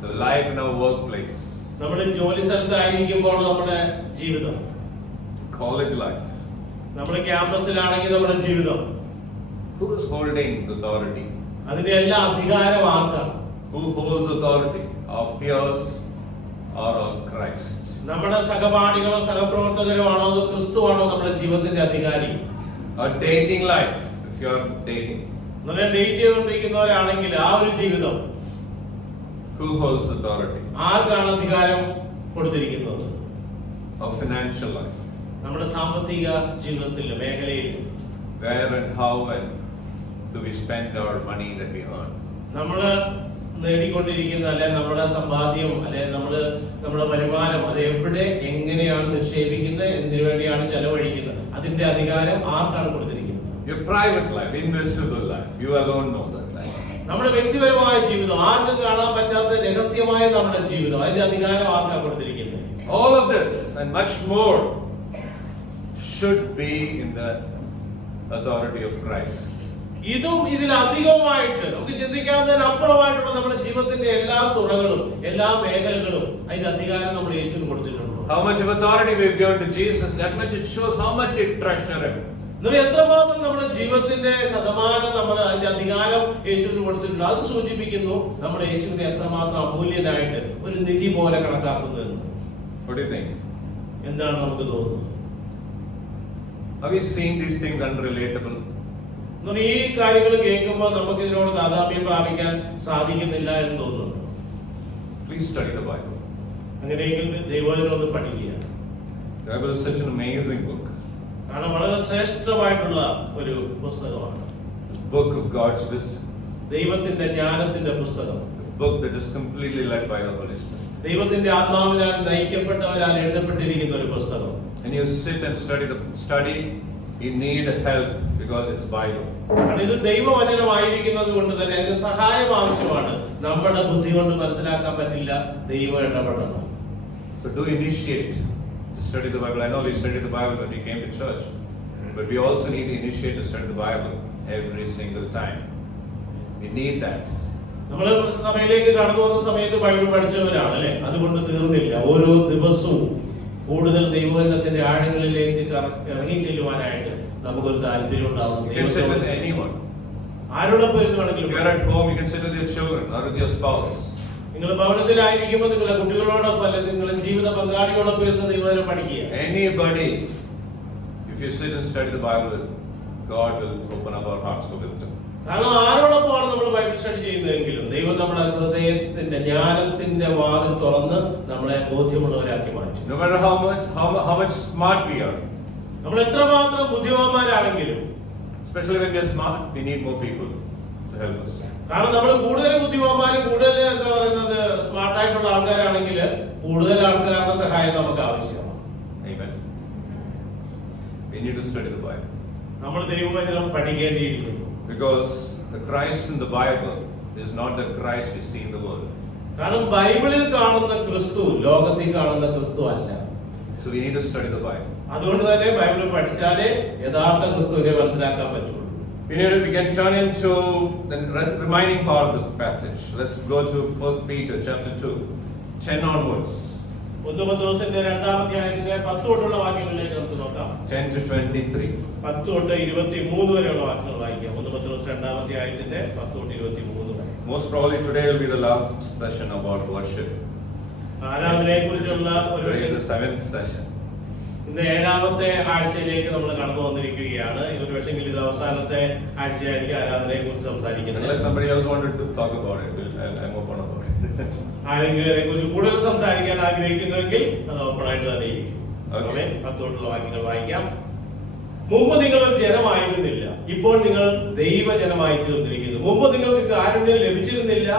the life in our workplace, നമ്മുടെ ജോലി സ്ഥലത്തായിരിക്കുമ്പോൾ നമ്മുടെ ജീവിതം, college life. നമ്മുടെ ക്യാമ്പസിലാണെങ്കിൽ നമ്മുടെ ജീവിതം. Who is holding the authority? അതിന്റെ എല്ലാ അധികാരം ആർക്കാണ്? Who holds authority? Our peers or our Christ? നമ്മുടെ സഹപാഠികളോ സഹപ്രവർത്തകരോ ആണോ, അതോ ക്രിസ്തുവാണോ നമ്മുടെ ജീവിതത്തിന്റെ അധികാരി? Our dating life, if you are dating. നമ്മളെ ഡേറ്റ് ചെയ്തുകൊണ്ടിരിക്കുന്നവരാണെങ്കിൽ ആ ഒരു ജീവിതം Who holds authority? ആർക്കാണ് അധികാരം കൊടുത്തിരിക്കുന്നത്? Our financial life. നമ്മുടെ സാമ്പത്തിക ജീവിതത്തിലെ മേഖലയിൽ Where and how and do we spend our money that we earn? നമ്മള് നേടിക്കൊണ്ടിരിക്കുന്ന അല്ലെ നമ്മുടെ സമ്പാദ്യം അല്ലെ നമ്മുടെ വരുമാനം അത് എവിടെ എങ്ങനെയാണ് നിക്ഷേപിക്കുന്നത്, എന്തിനു വേണ്ടിയാണ് ചെലവഴിക്കുന്നത്, അതിന്റെ അധികാരം ആർക്കാണ് കൊടുത്തിരിക്കുന്നത്? Your private life, invisible life, you alone know that life. നമ്മുടെ വ്യക്തിപരമായ ജീവിതം, ആർക്കും കാണാൻ പറ്റാത്ത രഹസ്യമായ നമ്മുടെ ജീവിതം, അതിന്റെ അധികാരം ആർക്കാണ് കൊടുത്തിരിക്കുന്നത്? All of this and much more should be in the authority of Christ. ഇതും ഇതിലധികമായിട്ട് നമുക്ക് ചിന്തിക്കാവുന്നതിനപ്പുറമായിട്ടുള്ള നമ്മുടെ ജീവിതത്തിന്റെ എല്ലാ തുറകളും എല്ലാ മേഖലകളും അതിന്റെ അധികാരം നമ്മൾ യേശുവിന് കൊടുത്തിട്ടുണ്ട്. How much of authority we have given to Jesus, that much it shows how much we treasure him. എത്രമാത്രം നമ്മുടെ ജീവിതത്തിന്റെ ശതമാനം നമ്മൾ അതിന്റെ അധികാരം യേശുവിന് കൊടുത്തിട്ടുണ്ട്. അത് സൂചിപ്പിക്കുന്നു നമ്മൾ യേശുവിനെ എത്രമാത്രം അമൂല്യനായിട്ട് ഒരു നിധി പോലെ കണക്കാക്കുന്നു എന്ന്. What do you think? എന്താണ് നമുക്ക് തോന്നുന്നത്? Are we seeing these things unrelatable? ഈ കാര്യങ്ങൾ കേൾക്കുമ്പോൾ നമുക്ക് ഇതിനോട് താതാത്മ്യം പ്രാപിക്കാൻ സാധിക്കുന്നില്ല എന്ന് തോന്നുന്നു. Please study the Bible. അങ്ങനെയെങ്കിൽ ദൈവവചനം ഒന്ന് പഠിക്കുക. The Bible is such an amazing book. കാരണം വളരെ ശ്രേഷ്ഠമായിട്ടുള്ള ഒരു പുസ്തകമാണ്. The book of God's wisdom. ദൈവത്തിന്റെ ജ്ഞാനത്തിന്റെ പുസ്തകം. The book that is completely led by the Holy Spirit. ദൈവത്തിന്റെ ആത്മാവിനാൽ നയിക്കപ്പെട്ടവരാൽ എഴുതപ്പെട്ടിരിക്കുന്ന ഒരു പുസ്തകം. And you sit and study, you need help because it's Bible. കാരണം ഇത് ദൈവവചനമായിരിക്കുന്നത് കൊണ്ട് തന്നെ അതിന് സഹായം ആവശ്യമാണ്. നമ്മുടെ ബുദ്ധി കൊണ്ട് മനസ്സിലാക്കാൻ പറ്റില്ല, ദൈവം ഇടപെടണം. So do initiate to study the Bible. I know we studied the Bible when we came to church, but we also need to initiate to study the Bible every single time. We need that. നമ്മൾ സഭയിലേക്ക് കടന്നു വന്ന സമയത്ത് Bible പഠിച്ചവരാണ് അല്ലെ, അതുകൊണ്ട് തീർന്നില്ല. ഓരോ ദിവസവും കൂടുതൽ ദൈവവചനത്തിന്റെ ആഴങ്ങളിലേക്ക് ഇറങ്ങി ചെല്ലുവാനായിട്ട് നമുക്കൊരു താല്പര്യം ഉണ്ടാവണം. You can sit with anyone. ആരോടൊപ്പം ഇരുന്ന് If വേണമെങ്കിലും you're at home, you can sit with your children or with your spouse. നിങ്ങൾ ഭവനത്തിലായിരിക്കുമ്പോൾ നിങ്ങളുടെ കുട്ടികളോടൊപ്പം അല്ലെങ്കിൽ നിങ്ങളുടെ ജീവിത പങ്കാളിയോടൊപ്പം ഇരുന്ന് ദൈവവചനം പഠിക്കുക. Anybody, if you sit and study the Bible with, God will open up our hearts to wisdom. കാരണം ആരോടൊപ്പമാണ് നമ്മൾ ബൈബിൾ സ്റ്റഡി ചെയ്യുന്നതെങ്കിലും ദൈവം നമ്മുടെ ഹൃദയത്തിന്റെ ജ്ഞാനത്തിന്റെ വാതിൽ തുറന്ന് നമ്മളെ ബോധ്യമുള്ളവരാക്കി മാറ്റും. No matter how much smart we are, നമ്മൾ എത്രമാത്രം ബുദ്ധിമാന്മാരാണെങ്കിലും, especially when we are smart, we need more people to help us. കാരണം നമ്മൾ കൂടുതൽ ബുദ്ധിമാന്മാരും കൂടുതൽ എന്താ പറയുന്നത് സ്മാർട്ടായിട്ടുള്ള ആൾക്കാരാണെങ്കിൽ കൂടുതൽ ആൾക്കാരുടെ സഹായം നമുക്ക് ആവശ്യമാണ്. Amen. We need to study the Bible. നമ്മൾ ദൈവവചനം പഠിക്കേണ്ടിയിരിക്കുന്നു. Because the Christ in the Bible is not the Christ we see in the world. കാരണം ബൈബിളിൽ കാണുന്ന ക്രിസ്തു ലോകത്തിൽ കാണുന്ന ക്രിസ്തു അല്ല. So we need to study the Bible. അതുകൊണ്ട് തന്നെ ബൈബിൾ പഠിച്ചാലേ യഥാർത്ഥ ക്രിസ്തുവിനെ മനസ്സിലാക്കാൻ പറ്റുള്ളൂ. We can turn into the remaining part of this passage. Let's go to 1 Peter chapter 2, 10 onwards. 1 പത്രോസിന്റെ 2-ാം അധ്യായത്തിന്റെ 10 തൊട്ടുള്ള വാക്യങ്ങളിലേക്ക് നമുക്ക് നോക്കാം. 10 to 23. 10 തൊട്ട് 23 വരെയുള്ള വാക്യങ്ങൾ വായിക്കാം. 1 പത്രോസ് 2-ാം അധ്യായത്തിന്റെ 10 തൊട്ട് 23 വരെ. Most probably today will be the last session about worship. ആരാധനയെക്കുറിച്ചുള്ള ഒരു Today is the 7th session. ഇന്ന് 7-ാമത്തെ ആഴ്ചയിലേക്ക് നമ്മൾ കടന്നു വന്നിരിക്കുകയാണ്. ഇതൊരു പക്ഷെങ്കിൽ ഇത് അവസാനത്തെ ആഴ്ചയായിരിക്കും ആരാധനയെക്കുറിച്ച് സംസാരിക്കുന്നത്. Unless somebody else wanted to talk about it, I'm open about it. ആരെങ്കിലും ഇതിനെക്കുറിച്ച് കൂടുതൽ സംസാരിക്കാൻ ആഗ്രഹിക്കുന്നുവെങ്കിൽ അത് ഓപ്പണായിട്ട് തന്നെ ഇരിക്കും. Okay. 10 തൊട്ടുള്ള വാക്യങ്ങൾ വായിക്കാം. മുമ്പ് നിങ്ങൾ ഒരു ജനമായിരുന്നില്ല, ഇപ്പോൾ നിങ്ങൾ ദൈവജനമായി തീർന്നിരിക്കുന്നു. മുമ്പ് നിങ്ങൾക്ക് കാരുണ്യം ലഭിച്ചിരുന്നില്ല,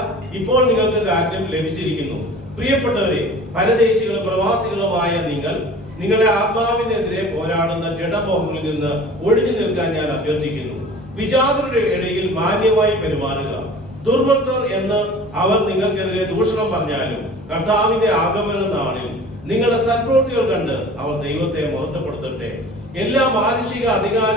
ഇപ്പോൾ നിങ്ങൾക്ക് കാരുണ്യം ലഭിച്ചിരിക്കുന്നു. പ്രിയപ്പെട്ടവരെ, പരദേശികളും പ്രവാസികളുമായ നിങ്ങളുടെ ആത്മാവിനെതിരെ പോരാടുന്ന ജഡമോഹങ്ങളിൽ നിന്ന് ഒഴിഞ്ഞു നിൽക്കാൻ ഞാൻ അഭ്യർത്ഥിക്കുന്നു. വിജാതരുടെ ഇടയിൽ മാന്യമായി പെരുമാറുക. ദുർവൃത്തർ എന്ന് അവർ നിങ്ങൾക്കെതിരെ ദൂഷണം പറഞ്ഞാലും കർത്താവിന്റെ ആഗമന നാളിൽ നിങ്ങളുടെ സൽപ്രവൃത്തികൾ കണ്ട് അവർ ദൈവത്തെ മഹത്വപ്പെടുത്തട്ടെ. എല്ലാ മാനുഷിക അധികാര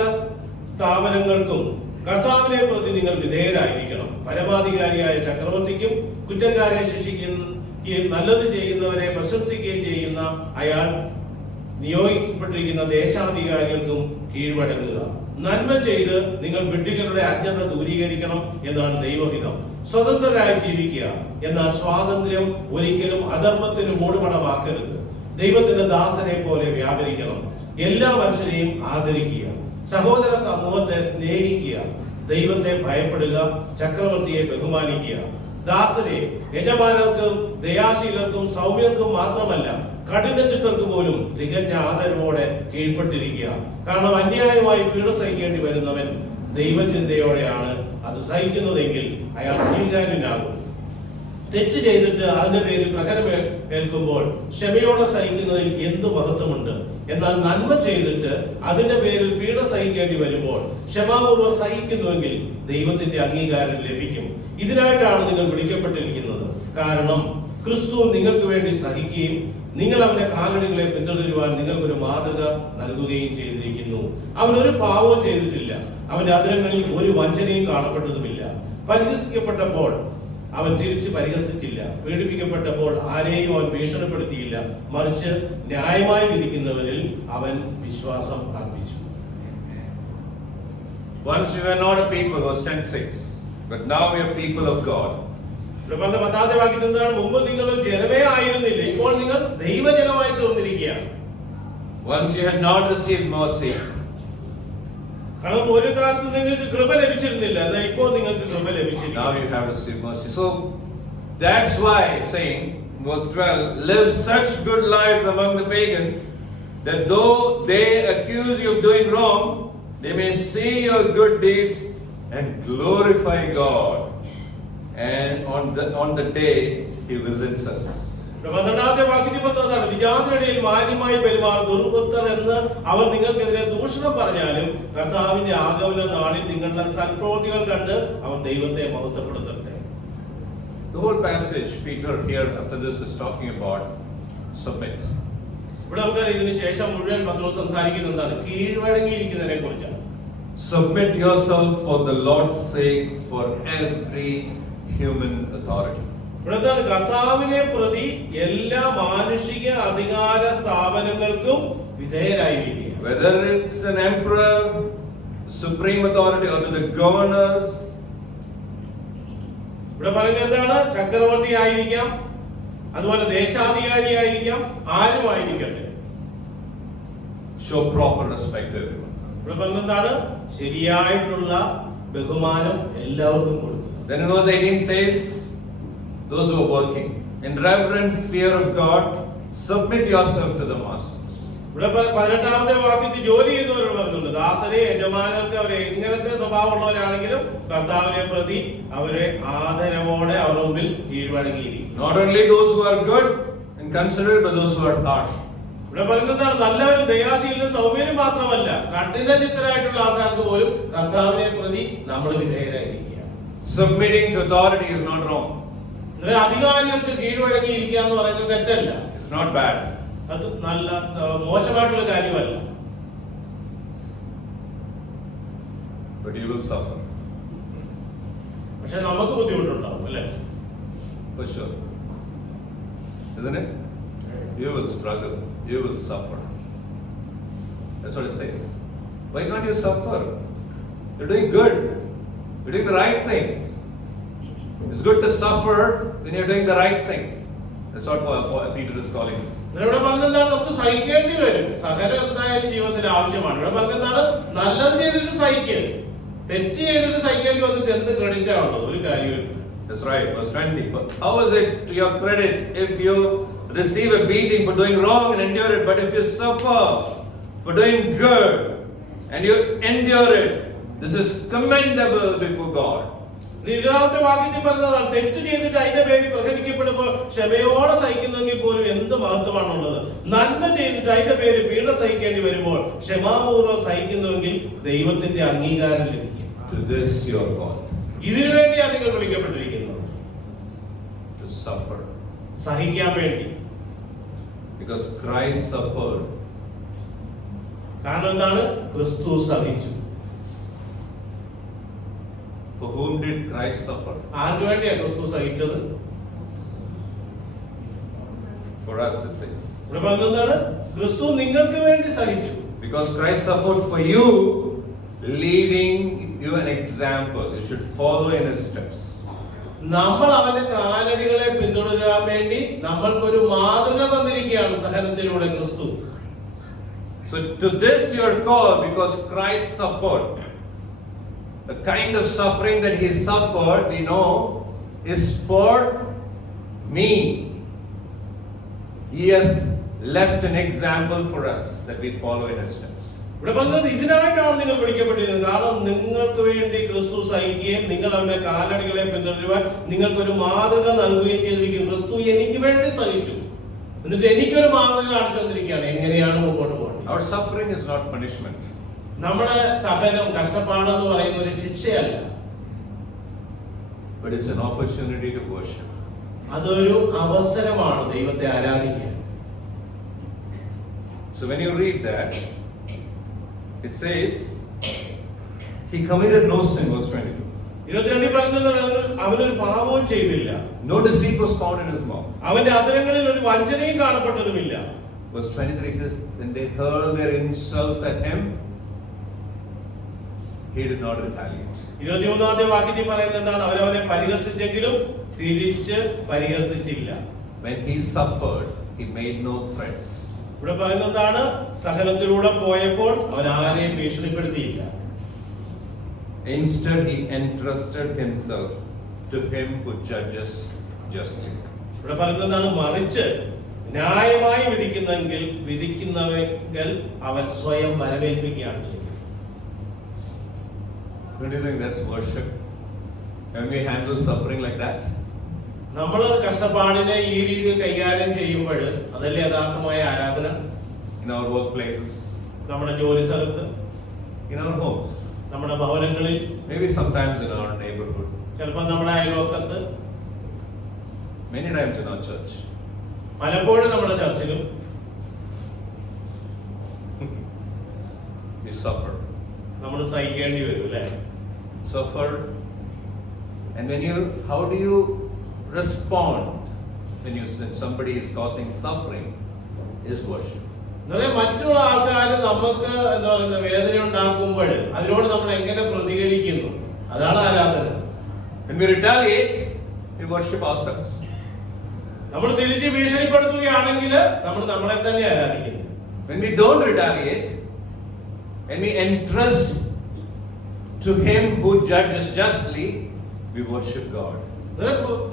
സ്ഥാപനങ്ങൾക്കും കർത്താവിനെ പ്രതി നിങ്ങൾ വിധേയരായിരിക്കണം. പരമാധികാരിയായ ചക്രവർത്തിക്കും കുറ്റക്കാരെ ശിക്ഷിക്കുകയും നല്ലത് ചെയ്യുന്നവരെ പ്രശംസിക്കുകയും ചെയ്യുന്ന അയാൾ നിയോഗിക്കപ്പെട്ടിരിക്കുന്ന ദേശാധികാരികൾക്കും കീഴ്വഴങ്ങുക. നന്മ ചെയ്ത് നിങ്ങൾ വിഡ്ഢികളുടെ അജ്ഞത ദൂരീകരിക്കണം എന്നാണ് ദൈവഹിതം. സ്വതന്ത്രരായി ജീവിക്കുക, എന്നാൽ സ്വാതന്ത്ര്യം ഒരിക്കലും അധർമ്മത്തിന് മൂടുപടമാക്കരുത്. ദൈവത്തിന്റെ ദാസനെ പോലെ വ്യാപരിക്കണം. എല്ലാ മനുഷ്യരെയും ആദരിക്കുക. സഹോദര സമൂഹത്തെ സ്നേഹിക്കുക. ദൈവത്തെ ഭയപ്പെടുക. ചക്രവർത്തിയെ ബഹുമാനിക്കുക. ദാസരെ യജമാനർക്കും ദയാശീലർക്കും സൗമ്യർക്കും മാത്രമല്ല കഠിനചിത്തർക്ക് പോലും തികഞ്ഞ ആദരവോടെ കീഴ്പ്പെട്ടിരിക്കുക. കാരണം അന്യായമായി പീഡ സഹിക്കേണ്ടി വരുന്നവൻ ദൈവചിന്തയോടെയാണ് അത് സഹിക്കുന്നതെങ്കിൽ അയാൾ സ്വീകാര്യനാകും. തെറ്റ് ചെയ്തിട്ട് അതിന്റെ പേരിൽ പ്രഹരം ഏൽക്കുമ്പോൾ ക്ഷമയോടെ സഹിക്കുന്നതിൽ എന്തു മഹത്വമുണ്ട്. എന്നാൽ നന്മ ചെയ്തിട്ട് അതിന്റെ പേരിൽ പീഡ സഹിക്കേണ്ടി വരുമ്പോൾ ക്ഷമാപൂർവ്വം സഹിക്കുന്നുവെങ്കിൽ ദൈവത്തിന്റെ അംഗീകാരം ലഭിക്കും. ഇതിനായിട്ടാണ് നിങ്ങൾ വിളിക്കപ്പെട്ടിരിക്കുന്നത്. കാരണം ക്രിസ്തു നിങ്ങൾക്ക് വേണ്ടി സഹിക്കുകയും നിങ്ങൾ അവന്റെ കാലടികളെ പിന്തുടരുവാൻ നിങ്ങൾക്കൊരു മാതൃക നൽകുകയും ചെയ്തിരിക്കുന്നു. അവൻ ഒരു പാവവും ചെയ്തിട്ടില്ല. അവന്റെ അധരങ്ങളിൽ ഒരു വഞ്ചനയും കാണപ്പെട്ടതുമില്ല. പരിഹസിക്കപ്പെട്ടപ്പോൾ അവൻ തിരിച്ചു പരിഹസിച്ചില്ല. പീഡിപ്പിക്കപ്പെട്ടപ്പോൾ ആരെയും അവൻ ഭീഷണിപ്പെടുത്തിയില്ല. മറിച്ച് ന്യായമായി വിധിക്കുന്നവരിൽ അവൻ വിശ്വാസം അർപ്പിച്ചു. Once we were not a people, verse 10:6, but now we are people of God. ഇവിടെ 10-ാമത്തെ വാക്യത്തിൽ എന്താണ്? മുമ്പ് നിങ്ങൾ ജനമേ ആയിരുന്നില്ല, ഇപ്പോൾ നിങ്ങൾ ദൈവജനമായി തീർന്നിരിക്കുകയാണ്. Once you had not received mercy, കാരണം ഒരു കാലത്ത് നിങ്ങൾക്ക് കൃപ ലഭിച്ചിരുന്നില്ല, എന്നാൽ ഇപ്പോൾ നിങ്ങൾക്ക് കൃപ ലഭിച്ചിരിക്കുന്നു. now you have received mercy. So that's why saying verse 12, live such good lives among the pagans that though they accuse you of doing wrong, they may see your good deeds and glorify God. And on the day He visits us. 12ാമത്തെ വാക്യത്തിൽ പറഞ്ഞതാണ്, വിജാതിനിടയിൽ മാന്യമായി പെരുമാറും ദുർവൃത്തർ എന്ന് അവർ നിങ്ങൾക്കെതിരെ ദൂഷണം പറഞ്ഞാലും കർത്താവിന്റെ ആഗമന നാളിൽ നിങ്ങളുടെ സൽപ്രവൃത്തികൾ കണ്ട് അവർ ദൈവത്തെ മഹത്വപ്പെടുത്തട്ടെ. The whole passage, Peter here after this is talking about submit. ഇവിടെ നമുക്ക് ഇതിന് ശേഷം മുഴുവൻ പത്രോസ് സംസാരിക്കുന്നത് എന്താണ്? കീഴ്വഴങ്ങിയിരിക്കുന്നതിനെ കുറിച്ചാണ്. Submit yourself for the Lord's sake for every human authority. ഇവിടെ കർത്താവിനെ പ്രതി എല്ലാ മാനുഷിക അധികാര സ്ഥാപനങ്ങൾക്കും വിധേയരായിരിക്കുക. Whether it's an emperor, supreme authority, or to the governors. ഇവിടെ പറയുന്നത് എന്താണ്? ചക്രവർത്തി ആയിരിക്കാം, അതുപോലെ ദേശാധികാരി ആയിരിക്കാം, ആരുമായിരിക്കട്ടെ. Show proper respect to everyone. ഇവിടെ പറയുന്നത് എന്താണ്? ശരിയായിട്ടുള്ള ബഹുമാനം എല്ലാവർക്കും കൊടുക്കുക. Then in verse 18 says, those who are working in reverent fear of God, submit yourself to the masters. ഇവിടെ 18ാമത്തെ വാക്യത്തിൽ ജോലി ചെയ്യുന്നവരോട് പറയുന്നുണ്ട്, ദാസരെ യജമാനർക്ക് അവർ എങ്ങനത്തെ സ്വഭാവമുള്ളവരാണെങ്കിലും കർത്താവിനെ പ്രതി അവരെ ആദരവോടെ അവർ മുമ്പിൽ കീഴ്വഴങ്ങിയിരിക്കും. Not only those who are good and considerate, but those who are harsh. ഇവിടെ പറയുന്നതാണ്, നല്ലവരും ദയാശീലനും സൗമ്യനും മാത്രമല്ല, കഠിനചിത്തരായിട്ടുള്ള ആൾക്കാർക്ക് പോലും കർത്താവിനെ പ്രതി നമ്മൾ വിധേയരായിരിക്കുക. Submitting to authority is not wrong. അധികാരികൾക്ക് കീഴ്വഴങ്ങിയിരിക്കുക എന്ന് പറയുന്നത് തെറ്റല്ല. It's not bad. അത് നല്ല മോശമായിട്ടുള്ള കാര്യമല്ല. But you will suffer. പക്ഷെ നമുക്ക് ബുദ്ധിമുട്ടുണ്ടാവും, അല്ലേ? For sure. Isn't it? You will struggle. You will suffer. That's what it says. Why can't you suffer? You're doing good. You're doing the right thing. It's good to suffer when you're doing the right thing. That's what Peter is calling us. ഇവിടെ പറഞ്ഞെന്താണ്? നമുക്ക് സഹിക്കേണ്ടി വരും. സഹനം എന്തായാലും ജീവിതത്തിൽ ആവശ്യമാണ്. ഇവിടെ പറഞ്ഞെന്താണ്? നല്ലത് ചെയ്തിട്ട് സഹിക്കുക, തെറ്റ് ചെയ്തിട്ട് സഹിക്കേണ്ടി വന്നിട്ട് എന്ത് ക്രെഡിറ്റ് ആണുള്ളത്? ഒരു കാര്യമില്ല. That's right, verse 20. But how is it to your credit if you receive a beating for doing wrong and endure it? But if you suffer for doing good and you endure it, this is commendable before God. 20ാമത്തെ വാക്യത്തിൽ പറഞ്ഞതാണ്, തെറ്റ് ചെയ്തിട്ട് അതിന്റെ പേരിൽ പ്രഹരിക്കപ്പെടുമ്പോൾ ക്ഷമയോടെ സഹിക്കുന്നെങ്കിൽ പോലും എന്ത് മഹത്വമാണുള്ളത്. നന്മ ചെയ്തിട്ട് അതിന്റെ പേരിൽ പീഡ സഹിക്കേണ്ടി വരുമ്പോൾ ക്ഷമാപൂർവ്വം സഹിക്കുന്നുവെങ്കിൽ ദൈവത്തിന്റെ അംഗീകാരം ലഭിക്കും. To this you are called. ഇതിനു വേണ്ടിയാണ് നിങ്ങൾ വിളിക്കപ്പെട്ടിരിക്കുന്നത്, To suffer. സഹിക്കാൻ വേണ്ടി. Because Christ suffered. കാരണം എന്താണ്? ക്രിസ്തു സഹിച്ചു. For whom did Christ suffer? ആർക്ക് വേണ്ടിയാണ് ക്രിസ്തു സഹിച്ചത്? For us, it says. ഇവിടെ പറഞ്ഞതാണ്, ക്രിസ്തു നിങ്ങൾക്ക് വേണ്ടി സഹിച്ചു. Because Christ suffered for you, leaving you an example. You should follow in his steps. നമ്മൾ അവന്റെ കാലടികളെ പിന്തുടരാൻ വേണ്ടി നമ്മൾക്കൊരു മാതൃക തന്നിരിക്കുകയാണ് സഹനത്തിലൂടെ ക്രിസ്തു. So to this you are called because Christ suffered. The kind of suffering that he suffered, we know, is for me. He has left an example for us that we follow in his steps. ഇവിടെ പറഞ്ഞത് ഇതിനായിട്ടാണ് നിങ്ങൾ വിളിക്കപ്പെട്ടിരുന്നത്. കാരണം നിങ്ങൾക്ക് വേണ്ടി ക്രിസ്തു സഹിക്കുകയും നിങ്ങൾ അവന്റെ കാലടികളെ പിന്തുടരുവാൻ നിങ്ങൾക്കൊരു മാതൃക നൽകുകയും ചെയ്തിരിക്കും. ക്രിസ്തു എനിക്ക് വേണ്ടി സഹിച്ചു, എന്നിട്ട് എനിക്കൊരു മാതൃക കാണിച്ചു തന്നിരിക്കുകയാണ് എങ്ങനെയാണ് മുമ്പോട്ട് പോകുന്നത്. Our suffering is not punishment. നമ്മുടെ സഹനം, കഷ്ടപ്പാടെന്ന് പറയുന്ന ഒരു ശിക്ഷയല്ല, but it's an opportunity to worship. അതൊരു അവസരമാണ് ദൈവത്തെ ആരാധിക്കാൻ. So when you read that, it says he committed no sin, verse 22. 22 പറയുന്നത് അവനൊരു പാപവും ചെയ്തില്ല, No deceit was found in his mouth. അവന്റെ അധരങ്ങളിൽ ഒരു വഞ്ചനയും കാണപ്പെട്ടതുമില്ല. Verse 23 says, when they hurled their insults at him, he did not retaliate. 23ാമത്തെ വാക്യത്തിൽ പറയുന്നത് എന്താണ്? അവരവനെ പരിഹസിച്ചെങ്കിലും തിരിച്ച് പരിഹസിച്ചില്ല. When he suffered, he made no threats. ഇവിടെ പറയുന്നതാണ്, സഹനത്തിലൂടെ പോയപ്പോൾ അവൻ ആരെയും ഭീഷണിപ്പെടുത്തിയില്ല. Instead, he entrusted himself to him who judges justly. ഇവിടെ പറയുന്നതാണ് മറിച്ച് ന്യായമായി വിധിക്കുന്നവെങ്കിൽ അവൻ സ്വയം വരവേൽപ്പിക്കുകയാണ് ചെയ്യുന്നത്. Don't you think that's worship? When we handle suffering like that? നമ്മൾ കഷ്ടപ്പാടിനെ ഈ രീതിയിൽ കൈകാര്യം ചെയ്യുമ്പോൾ അതല്ലേ യഥാർത്ഥമായ ആരാധന? In our workplaces, നമ്മുടെ ജോലി സ്ഥലത്ത്, in our homes, നമ്മുടെ ഭവനങ്ങളിൽ, maybe sometimes in our neighborhood, ചിലപ്പോൾ നമ്മുടെ അയൽവക്കത്ത്, many times in our church. പലപ്പോഴും നമ്മുടെ ചർച്ചിലും We suffer. നമ്മൾ സഹിക്കേണ്ടി വരും അല്ലേ? Suffer. And how do you respond when somebody is causing suffering is worship. മറ്റുള്ള ആൾക്കാർ നമുക്ക് എന്താ പറയുന്ന വേദന ഉണ്ടാക്കുമ്പോൾ അതിനോട് നമ്മൾ എങ്ങനെ പ്രതികരിക്കുന്നു, അതാണ് ആരാധന. When we retaliate, we worship ourselves. നമ്മൾ തിരിച്ച് ഭീഷണിപ്പെടുത്തുകയാണെങ്കിൽ നമ്മൾ നമ്മളെ തന്നെ ആരാധിക്കുന്നു. When we don't retaliate, when we entrust to Him who judges justly, we worship God.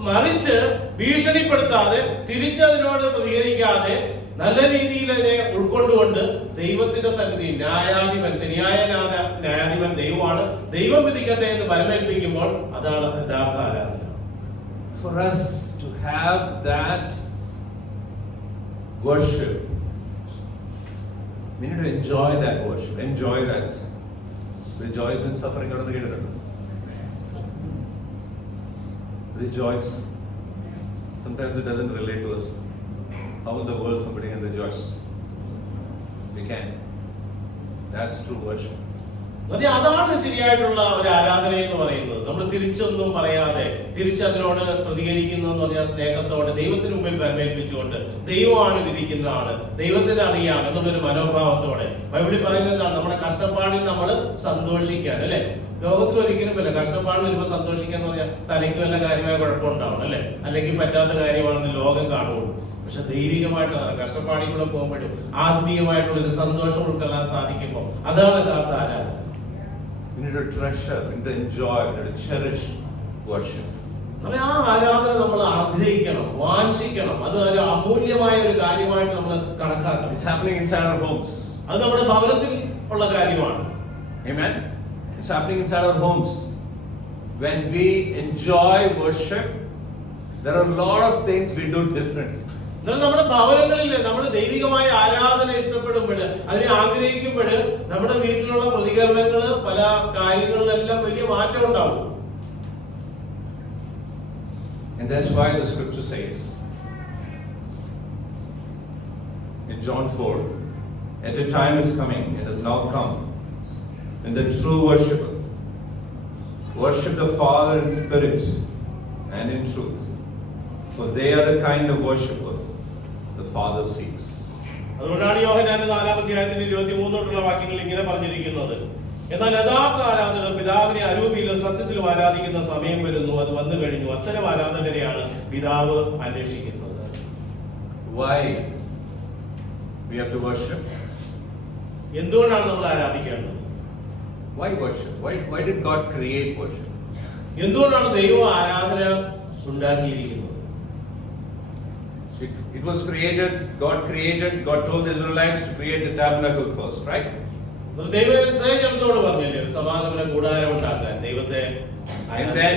മറിച്ച് ഭീഷണിപ്പെടുത്താതെ തിരിച്ചതിനോട് പ്രതികരിക്കാതെ നല്ല രീതിയിൽ അതിനെ ഉൾക്കൊണ്ടുകൊണ്ട് ദൈവത്തിന്റെ സന്നിധി ന്യായാധിപൻ, ശരിയായ ന്യായാധിപൻ ദൈവമാണ്, ദൈവം വിധിക്കട്ടെ എന്ന് പരമേൽപ്പിക്കുമ്പോൾ അതാണ് യഥാർത്ഥ ആരാധന. For us to have that worship, we need to enjoy that worship, enjoy that. Rejoice in suffering. Rejoice. Sometimes it doesn't relate to us. How in the world somebody can rejoice? We can. That's true worship. അതാണ് ശരിയായിട്ടുള്ള ഒരു ആരാധന എന്ന് പറയുന്നത്. നമ്മൾ തിരിച്ചൊന്നും പറയാതെ തിരിച്ചതിനോട് പ്രതികരിക്കുന്നു എന്ന് പറഞ്ഞാൽ സ്നേഹത്തോടെ ദൈവത്തിന് മുമ്പിൽ പരമേൽപ്പിച്ചുകൊണ്ട് ദൈവമാണ് വിധിക്കുന്ന ആള്, ദൈവത്തിന് അറിയാം എന്നുള്ളൊരു മനോഭാവത്തോടെ ബൈബിളിൽ പറയുന്നതാണ് നമ്മുടെ കഷ്ടപ്പാടിൽ നമ്മൾ സന്തോഷിക്കാൻ അല്ലെ. ലോകത്തിൽ ഒരിക്കലും അല്ല കഷ്ടപ്പാട് വരുമ്പോൾ സന്തോഷിക്കുക എന്ന് പറഞ്ഞാൽ തനിക്ക് വല്ല കാര്യമായ കുഴപ്പമുണ്ടാവണം അല്ലെ, അല്ലെങ്കിൽ പറ്റാത്ത കാര്യമാണെന്ന് ലോകം കാണുള്ളൂ. പക്ഷെ ദൈവികമായിട്ടാണ് കഷ്ടപ്പാടിൽ കൂടെ പോകുമ്പോഴും ആത്മീയമായിട്ടുള്ളൊരു സന്തോഷം ഉൾക്കൊള്ളാൻ സാധിക്കുമ്പോൾ അതാണ് യഥാർത്ഥ ആരാധന. We need to treasure, we need to enjoy, we need to cherish worship. ആ ആരാധന നമ്മൾ ആഗ്രഹിക്കണം, വാഞ്ചിക്കണം, അത് ഒരു അമൂല്യമായ ഒരു കാര്യമായിട്ട് നമ്മൾ കണക്കാക്കണം. It's happening inside our homes. അത് നമ്മുടെ ഭവനത്തിൽ ഉള്ള കാര്യമാണ്. Amen. It's happening inside our homes. When we enjoy worship, there are a lot of things we do differently. നമ്മുടെ ഭവനങ്ങളിൽ നമ്മൾ ദൈവികമായ ആരാധന ഇഷ്ടപ്പെടുമ്പോൾ, അതിനെ ആഗ്രഹിക്കുമ്പോൾ നമ്മുടെ വീട്ടിലുള്ള പ്രതികരണങ്ങൾ പല കാര്യങ്ങളിലെല്ലാം വലിയ മാറ്റം ഉണ്ടാവും. And that's why the scripture says in John 4, at a time is coming, it has now come, when the true worshippers worship the Father in spirit and in truth, for they are the kind of worshippers the Father seeks. അതുകൊണ്ടാണ് യോഹന്നാന്റെ 4-ാം അധ്യായത്തിന്റെ 23 തൊട്ടുള്ള വാക്യങ്ങൾ ഇങ്ങനെ പറഞ്ഞിരിക്കുന്നത്, എന്നാൽ യഥാർത്ഥ ആരാധകർ പിതാവിനെ അരൂപിയിലും സത്യത്തിലും ആരാധിക്കുന്ന സമയം വരുന്നു, അത് വന്നു കഴിഞ്ഞു. അത്തരം ആരാധകരെയാണ് പിതാവ് അന്വേഷിക്കുന്നത്. Why we have to worship? എന്തുകൊണ്ടാണ് നമ്മൾ ആരാധിക്കേണ്ടത്? Why worship? Why did God create worship? എന്തുകൊണ്ടാണ് ദൈവം ആരാധന ഉണ്ടാക്കിയിരിക്കുന്നത്? It was created, God told the Israelites to create the tabernacle first, right? ദൈവം ഇസ്രായേലിനോട് പറഞ്ഞില്ലേ സമാഗമന കൂടാരം ഉണ്ടാക്കാൻ ദൈവത്തെ. And then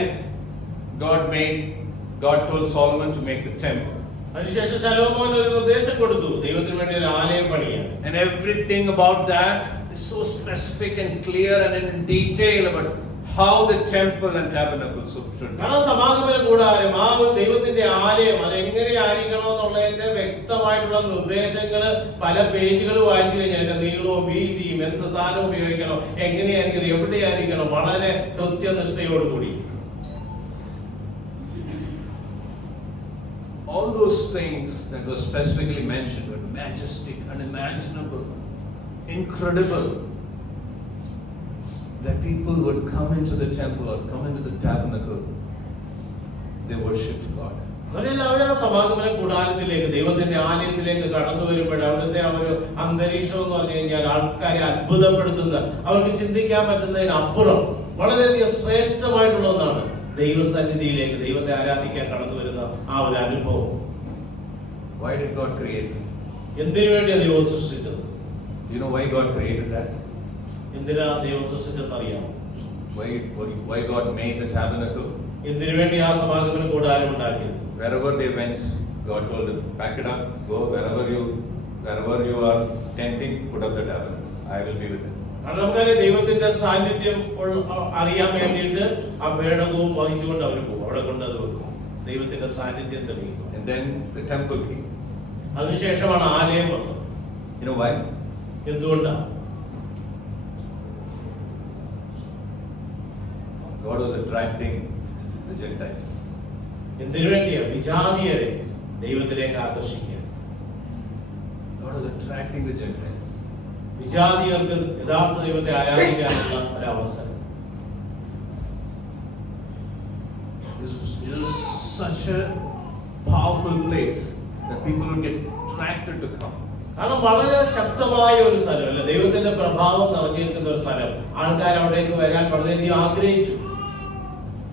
God told Solomon to make the temple. അതിനുശേഷം ശലോമോൻ ഒരു നിർദ്ദേശം കൊടുത്തു ദൈവത്തിന് വേണ്ടി ഒരു ആലയം പണിയാൻ. And everything about that is so specific and clear and in detail about how the temple and tabernacle should be. കാരണം സമാഗമന കൂടാരം ആ ഒരു ദൈവത്തിന്റെ ആലയം അത് എങ്ങനെയായിരിക്കണം എന്നുള്ളതിന്റെ വ്യക്തമായിട്ടുള്ള നിർദ്ദേശങ്ങൾ പല പേജുകൾ വായിച്ചു കഴിഞ്ഞാൽ അതിന്റെ നീളവും വീതിയും എന്ത് സാധനം ഉപയോഗിക്കണം, എങ്ങനെയായിരിക്കണം, എവിടെയായിരിക്കണം, വളരെ കൃത്യനിഷ്ഠയോടുകൂടി. All those things that were specifically mentioned were majestic, unimaginable, incredible. That people would come into the temple or come into the tabernacle, they worshipped God. അവര് ആ സമാഗമന കൂടാരത്തിലേക്ക് ദൈവത്തിന്റെ ആലയത്തിലേക്ക് കടന്നു വരുമ്പോൾ അവിടുത്തെ ആ ഒരു അന്തരീക്ഷം എന്ന് പറഞ്ഞു കഴിഞ്ഞാൽ ആൾക്കാരെ അത്ഭുതപ്പെടുത്തുന്ന, അവർക്ക് ചിന്തിക്കാൻ പറ്റുന്നതിനപ്പുറം വളരെയധികം ശ്രേഷ്ഠമായിട്ടുള്ള ഒന്നാണ് ദൈവസന്നിധിയിലേക്ക് ദൈവത്തെ ആരാധിക്കാൻ കടന്നു വരുന്ന ആ ഒരു അനുഭവം. Why did God create? എന്തിനു വേണ്ടിയാണ് ദൈവം സൃഷ്ടിച്ചത്? You know why God created that? എന്തിനാ ദൈവം സൃഷ്ടിച്ചതെന്ന് അറിയാമോ? Why God made the tabernacle? എന്തിനു വേണ്ടി ആ സമാഗമന കൂടാരം ഉണ്ടാക്കിയത്? Wherever they went, God told them, pack it up, go wherever you are tenting, put up the tabernacle. I will be with you. കാരണം നമുക്കറിയാം ദൈവത്തിന്റെ സാന്നിധ്യം അറിയാൻ വേണ്ടിയിട്ട് ആ പേടകവും വഹിച്ചുകൊണ്ട് അവർ പോകും. അവിടെ കൊണ്ട് അത് വെക്കും. ദൈവത്തിന്റെ സാന്നിധ്യം തെളിയിക്കും. And then the temple came. അതിനുശേഷമാണ് ആലയം വന്നത്. You know why? എന്തുകൊണ്ടാണ്? God was attracting the Gentiles. എന്തിനു വേണ്ടിയാ? വിജാതീയരെ ദൈവത്തിലേക്ക് ആകർഷിക്കാൻ. God was attracting the Gentiles. വിജാതീയർക്ക് യഥാർത്ഥ ദൈവത്തെ ആരാധിക്കാനുള്ള ഒരവസരം. This is such a powerful place that people will get attracted to come. കാരണം വളരെ ശക്തമായ ഒരു സ്ഥലം അല്ല, ദൈവത്തിന്റെ പ്രഭാവം നിറഞ്ഞിരിക്കുന്ന ഒരു സ്ഥലം. ആൾക്കാർ അവിടേക്ക് വരാൻ വളരെയധികം ആഗ്രഹിച്ചു.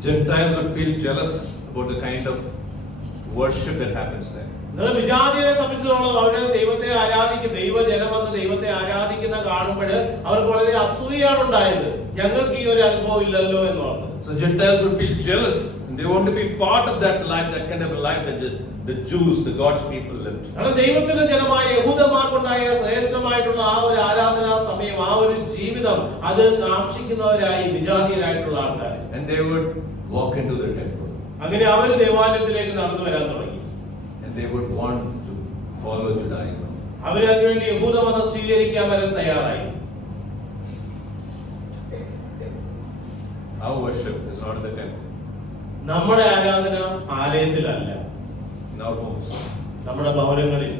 Gentiles would feel jealous about the kind of worship that happens there. എന്നാൽ വിജാതീയരെ സംബന്ധിച്ചിടത്തോളം അവിടെ ദൈവത്തെ ആരാധിക്കുന്ന ദൈവജനം വന്ന് ദൈവത്തെ ആരാധിക്കുന്ന കാണുമ്പോൾ അവർക്ക് വളരെ അസൂയാണ് ഉണ്ടായത്. ഞങ്ങൾക്ക് ഈ ഒരു അനുഭവം ഇല്ലല്ലോ എന്ന് ഓർത്തത്. So Gentiles would feel jealous and they want to be part of that life, that kind of a life that the Jews, the God's people lived. കാരണം ദൈവത്തിന്റെ ജനമായ യഹൂദന്മാർക്കുണ്ടായ ശ്രേഷ്ഠമായിട്ടുള്ള ആ ഒരു ആരാധനാ സമയം, ആ ഒരു ജീവിതം അത് കാക്ഷിക്കുന്നവരായി വിജാതീയരായിട്ടുള്ള ആൾക്കാർ. And they would walk into the temple. അങ്ങനെ അവർ ദേവാലയത്തിലേക്ക് നടന്നു വരാൻ തുടങ്ങി. And they would want to follow Judaism. അവർ അതിനുവേണ്ടി യഹൂദമതം സ്വീകരിക്കാൻ വരെ തയ്യാറായി. Our worship is not in the temple, നമ്മുടെ ആരാധന ആലയത്തിലല്ല, in our homes. നമ്മുടെ ഭവനങ്ങളിൽ.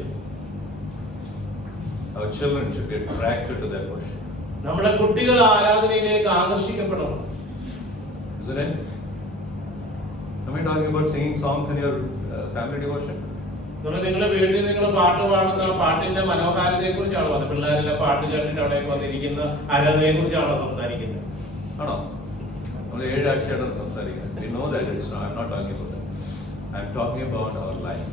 Our children should be attracted to that worship. നമ്മുടെ കുട്ടികൾ ആരാധനയിലേക്ക് ആകർഷിക്കപ്പെടണം. Isn't it? Am I talking about singing songs in your family devotion? നിങ്ങളുടെ വീട്ടിൽ നിങ്ങൾ പാട്ട് പാടുന്ന പാട്ടിന്റെ മനോഹാരിതയെ കുറിച്ചാണോ അത്? പിള്ളേരെല്ലാം പാട്ട് കേട്ടിട്ട് അവിടേക്ക് വന്നിരിക്കുന്ന ആരാധനയെ കുറിച്ചാണോ സംസാരിക്കുന്നത്? ആണോ? നമ്മൾ 7 ആഴ്ചയായിട്ടാണ് സംസാരിക്കുന്നത്. We know that it's not. I'm not talking about that. I'm talking about our life.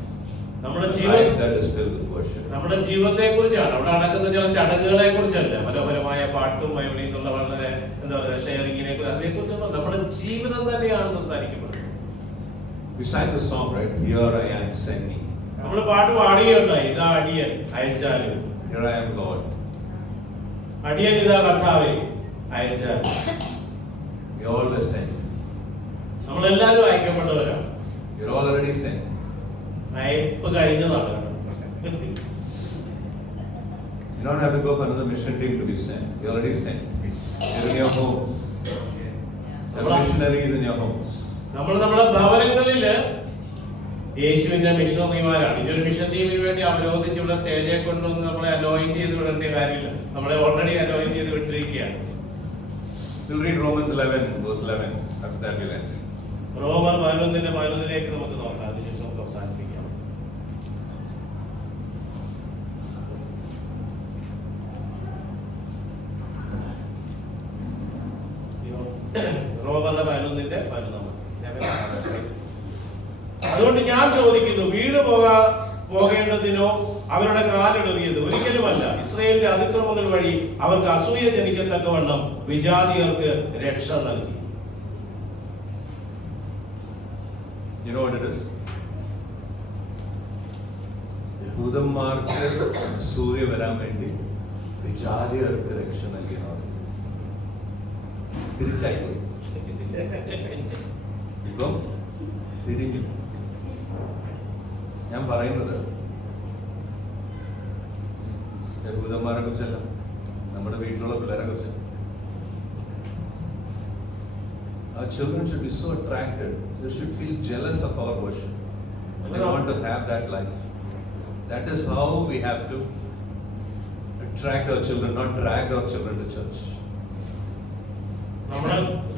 നമ്മുടെ Life ജീവിതം, that is filled with worship. നമ്മുടെ ജീവിതത്തെ കുറിച്ചാണ്. അവിടെ നടക്കുന്ന ചില ചടങ്ങുകളെ കുറിച്ചല്ല, മനോഹരമായ പാട്ടും വയലിൻ എന്നുള്ള വളരെ എന്താ പറയുക ഷെയറിങ്ങിനെ കുറിച്ച്, അതിനെ കുറിച്ചൊന്നും നമ്മുടെ ജീവിതം തന്നെയാണ് സംസാരിക്കപ്പെടുന്നത്. We sang the song, right? Here I am, send me. നമ്മൾ പാട്ട് പാടുകയുണ്ടായി, ഇതാ അടിയൻ അയച്ചാലും. Here I am, Lord. അടിയൻ ഇതാ കർത്താവേ അയച്ചാലും. We always sent. നമ്മളെല്ലാവരും അയക്കപ്പെട്ടവരാണ്. You're already sent. അയപ്പ് കഴിഞ്ഞതാണ്. You don't have to go for another mission team to be sent. You're already sent. You're in your homes. There are missionaries in your homes. നമ്മൾ നമ്മുടെ ഭവനങ്ങളില് യേശുവിന്റെ മിഷണറിമാരാണ്. ഇനി ഒരു mission ടീമിന് വേണ്ടി അവരോധിച്ച് ഇവിടെ സ്റ്റേജിൽ കൊണ്ടുവന്ന് നമ്മളെ അനോയിന്റ് ചെയ്ത് വിടേണ്ട കാര്യമില്ല. നമ്മളെ ഓൾറെഡി അനോയിന്റ് ചെയ്ത് വിട്ടിരിക്കുകയാണ്. We'll read Romans 11, verse 11. After that we'll end. റോമർ 11:11 നമുക്ക് നോക്കാം. അതിനുശേഷം നമുക്ക് അവസാനിപ്പിക്കാം. റോമറുടെ 11:11. അതുകൊണ്ട് ഞാൻ ചോദിക്കുന്നു, വീട് പോകേണ്ടതിനോ അവരുടെ കാലിടറിയത് ഒരിക്കലുമല്ല. ഇസ്രായേലിന്റെ അതിക്രമങ്ങൾ വഴി അവർക്ക് അസൂയ ജനിക്കത്തക്കവണ്ണം വിജാതിയർക്ക് രക്ഷ നൽകി. You know what it is? യഹൂദന്മാർക്ക് അസൂയ വരാൻ വേണ്ടി വിജാതിയർക്ക് രക്ഷ നൽകിയാണ്. തിരിച്ചായി പോയി. ഇപ്പം തിരിഞ്ഞു. ഞാൻ പറയുന്നത് യഹൂദന്മാരെ കുറിച്ചല്ല, നമ്മുടെ വീട്ടിലുള്ള പിള്ളേരെ കുറിച്ചല്ല. Our children should be so attracted. They should feel jealous of our worship. And they want to have that life. That is how we have to attract our children, not drag our children to church.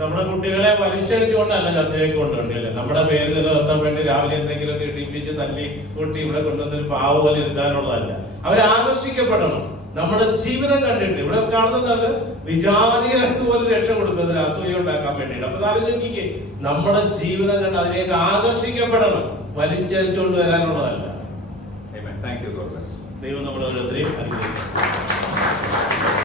നമ്മുടെ കുട്ടികളെ വലിച്ചടിച്ചുകൊണ്ടല്ല ചർച്ചയിലേക്ക് കൊണ്ടുവരണ്ടല്ലേ. നമ്മുടെ പേര് നിലനിർത്താൻ വേണ്ടി രാവിലെ എന്തെങ്കിലും ഇടിപ്പിച്ച് തല്ലി കൂട്ടി ഇവിടെ കൊണ്ടുവന്നൊരു പാവ പോലെ ഇരുത്താനുള്ളതല്ല. അവരാകർഷിക്കപ്പെടണം. നമ്മുടെ ജീവിതം കണ്ടിട്ട് ഇവിടെ കാണുന്നതാണ് വിജാതിയർക്ക് പോലും രക്ഷ കൊടുത്തതിന് അസൂയ ഉണ്ടാക്കാൻ വേണ്ടിയിട്ട്. അപ്പൊ ആലോചിക്കേ, നമ്മുടെ ജീവിതം കണ്ട് അതിലേക്ക് ആകർഷിക്കപ്പെടണം, വലിച്ചടിച്ചുകൊണ്ട് വരാനുള്ളതല്ല. Amen. Thank you. God bless. ദൈവം നമ്മൾ ഓരോരുത്തരെയും അനുഗ്രഹിക്കും.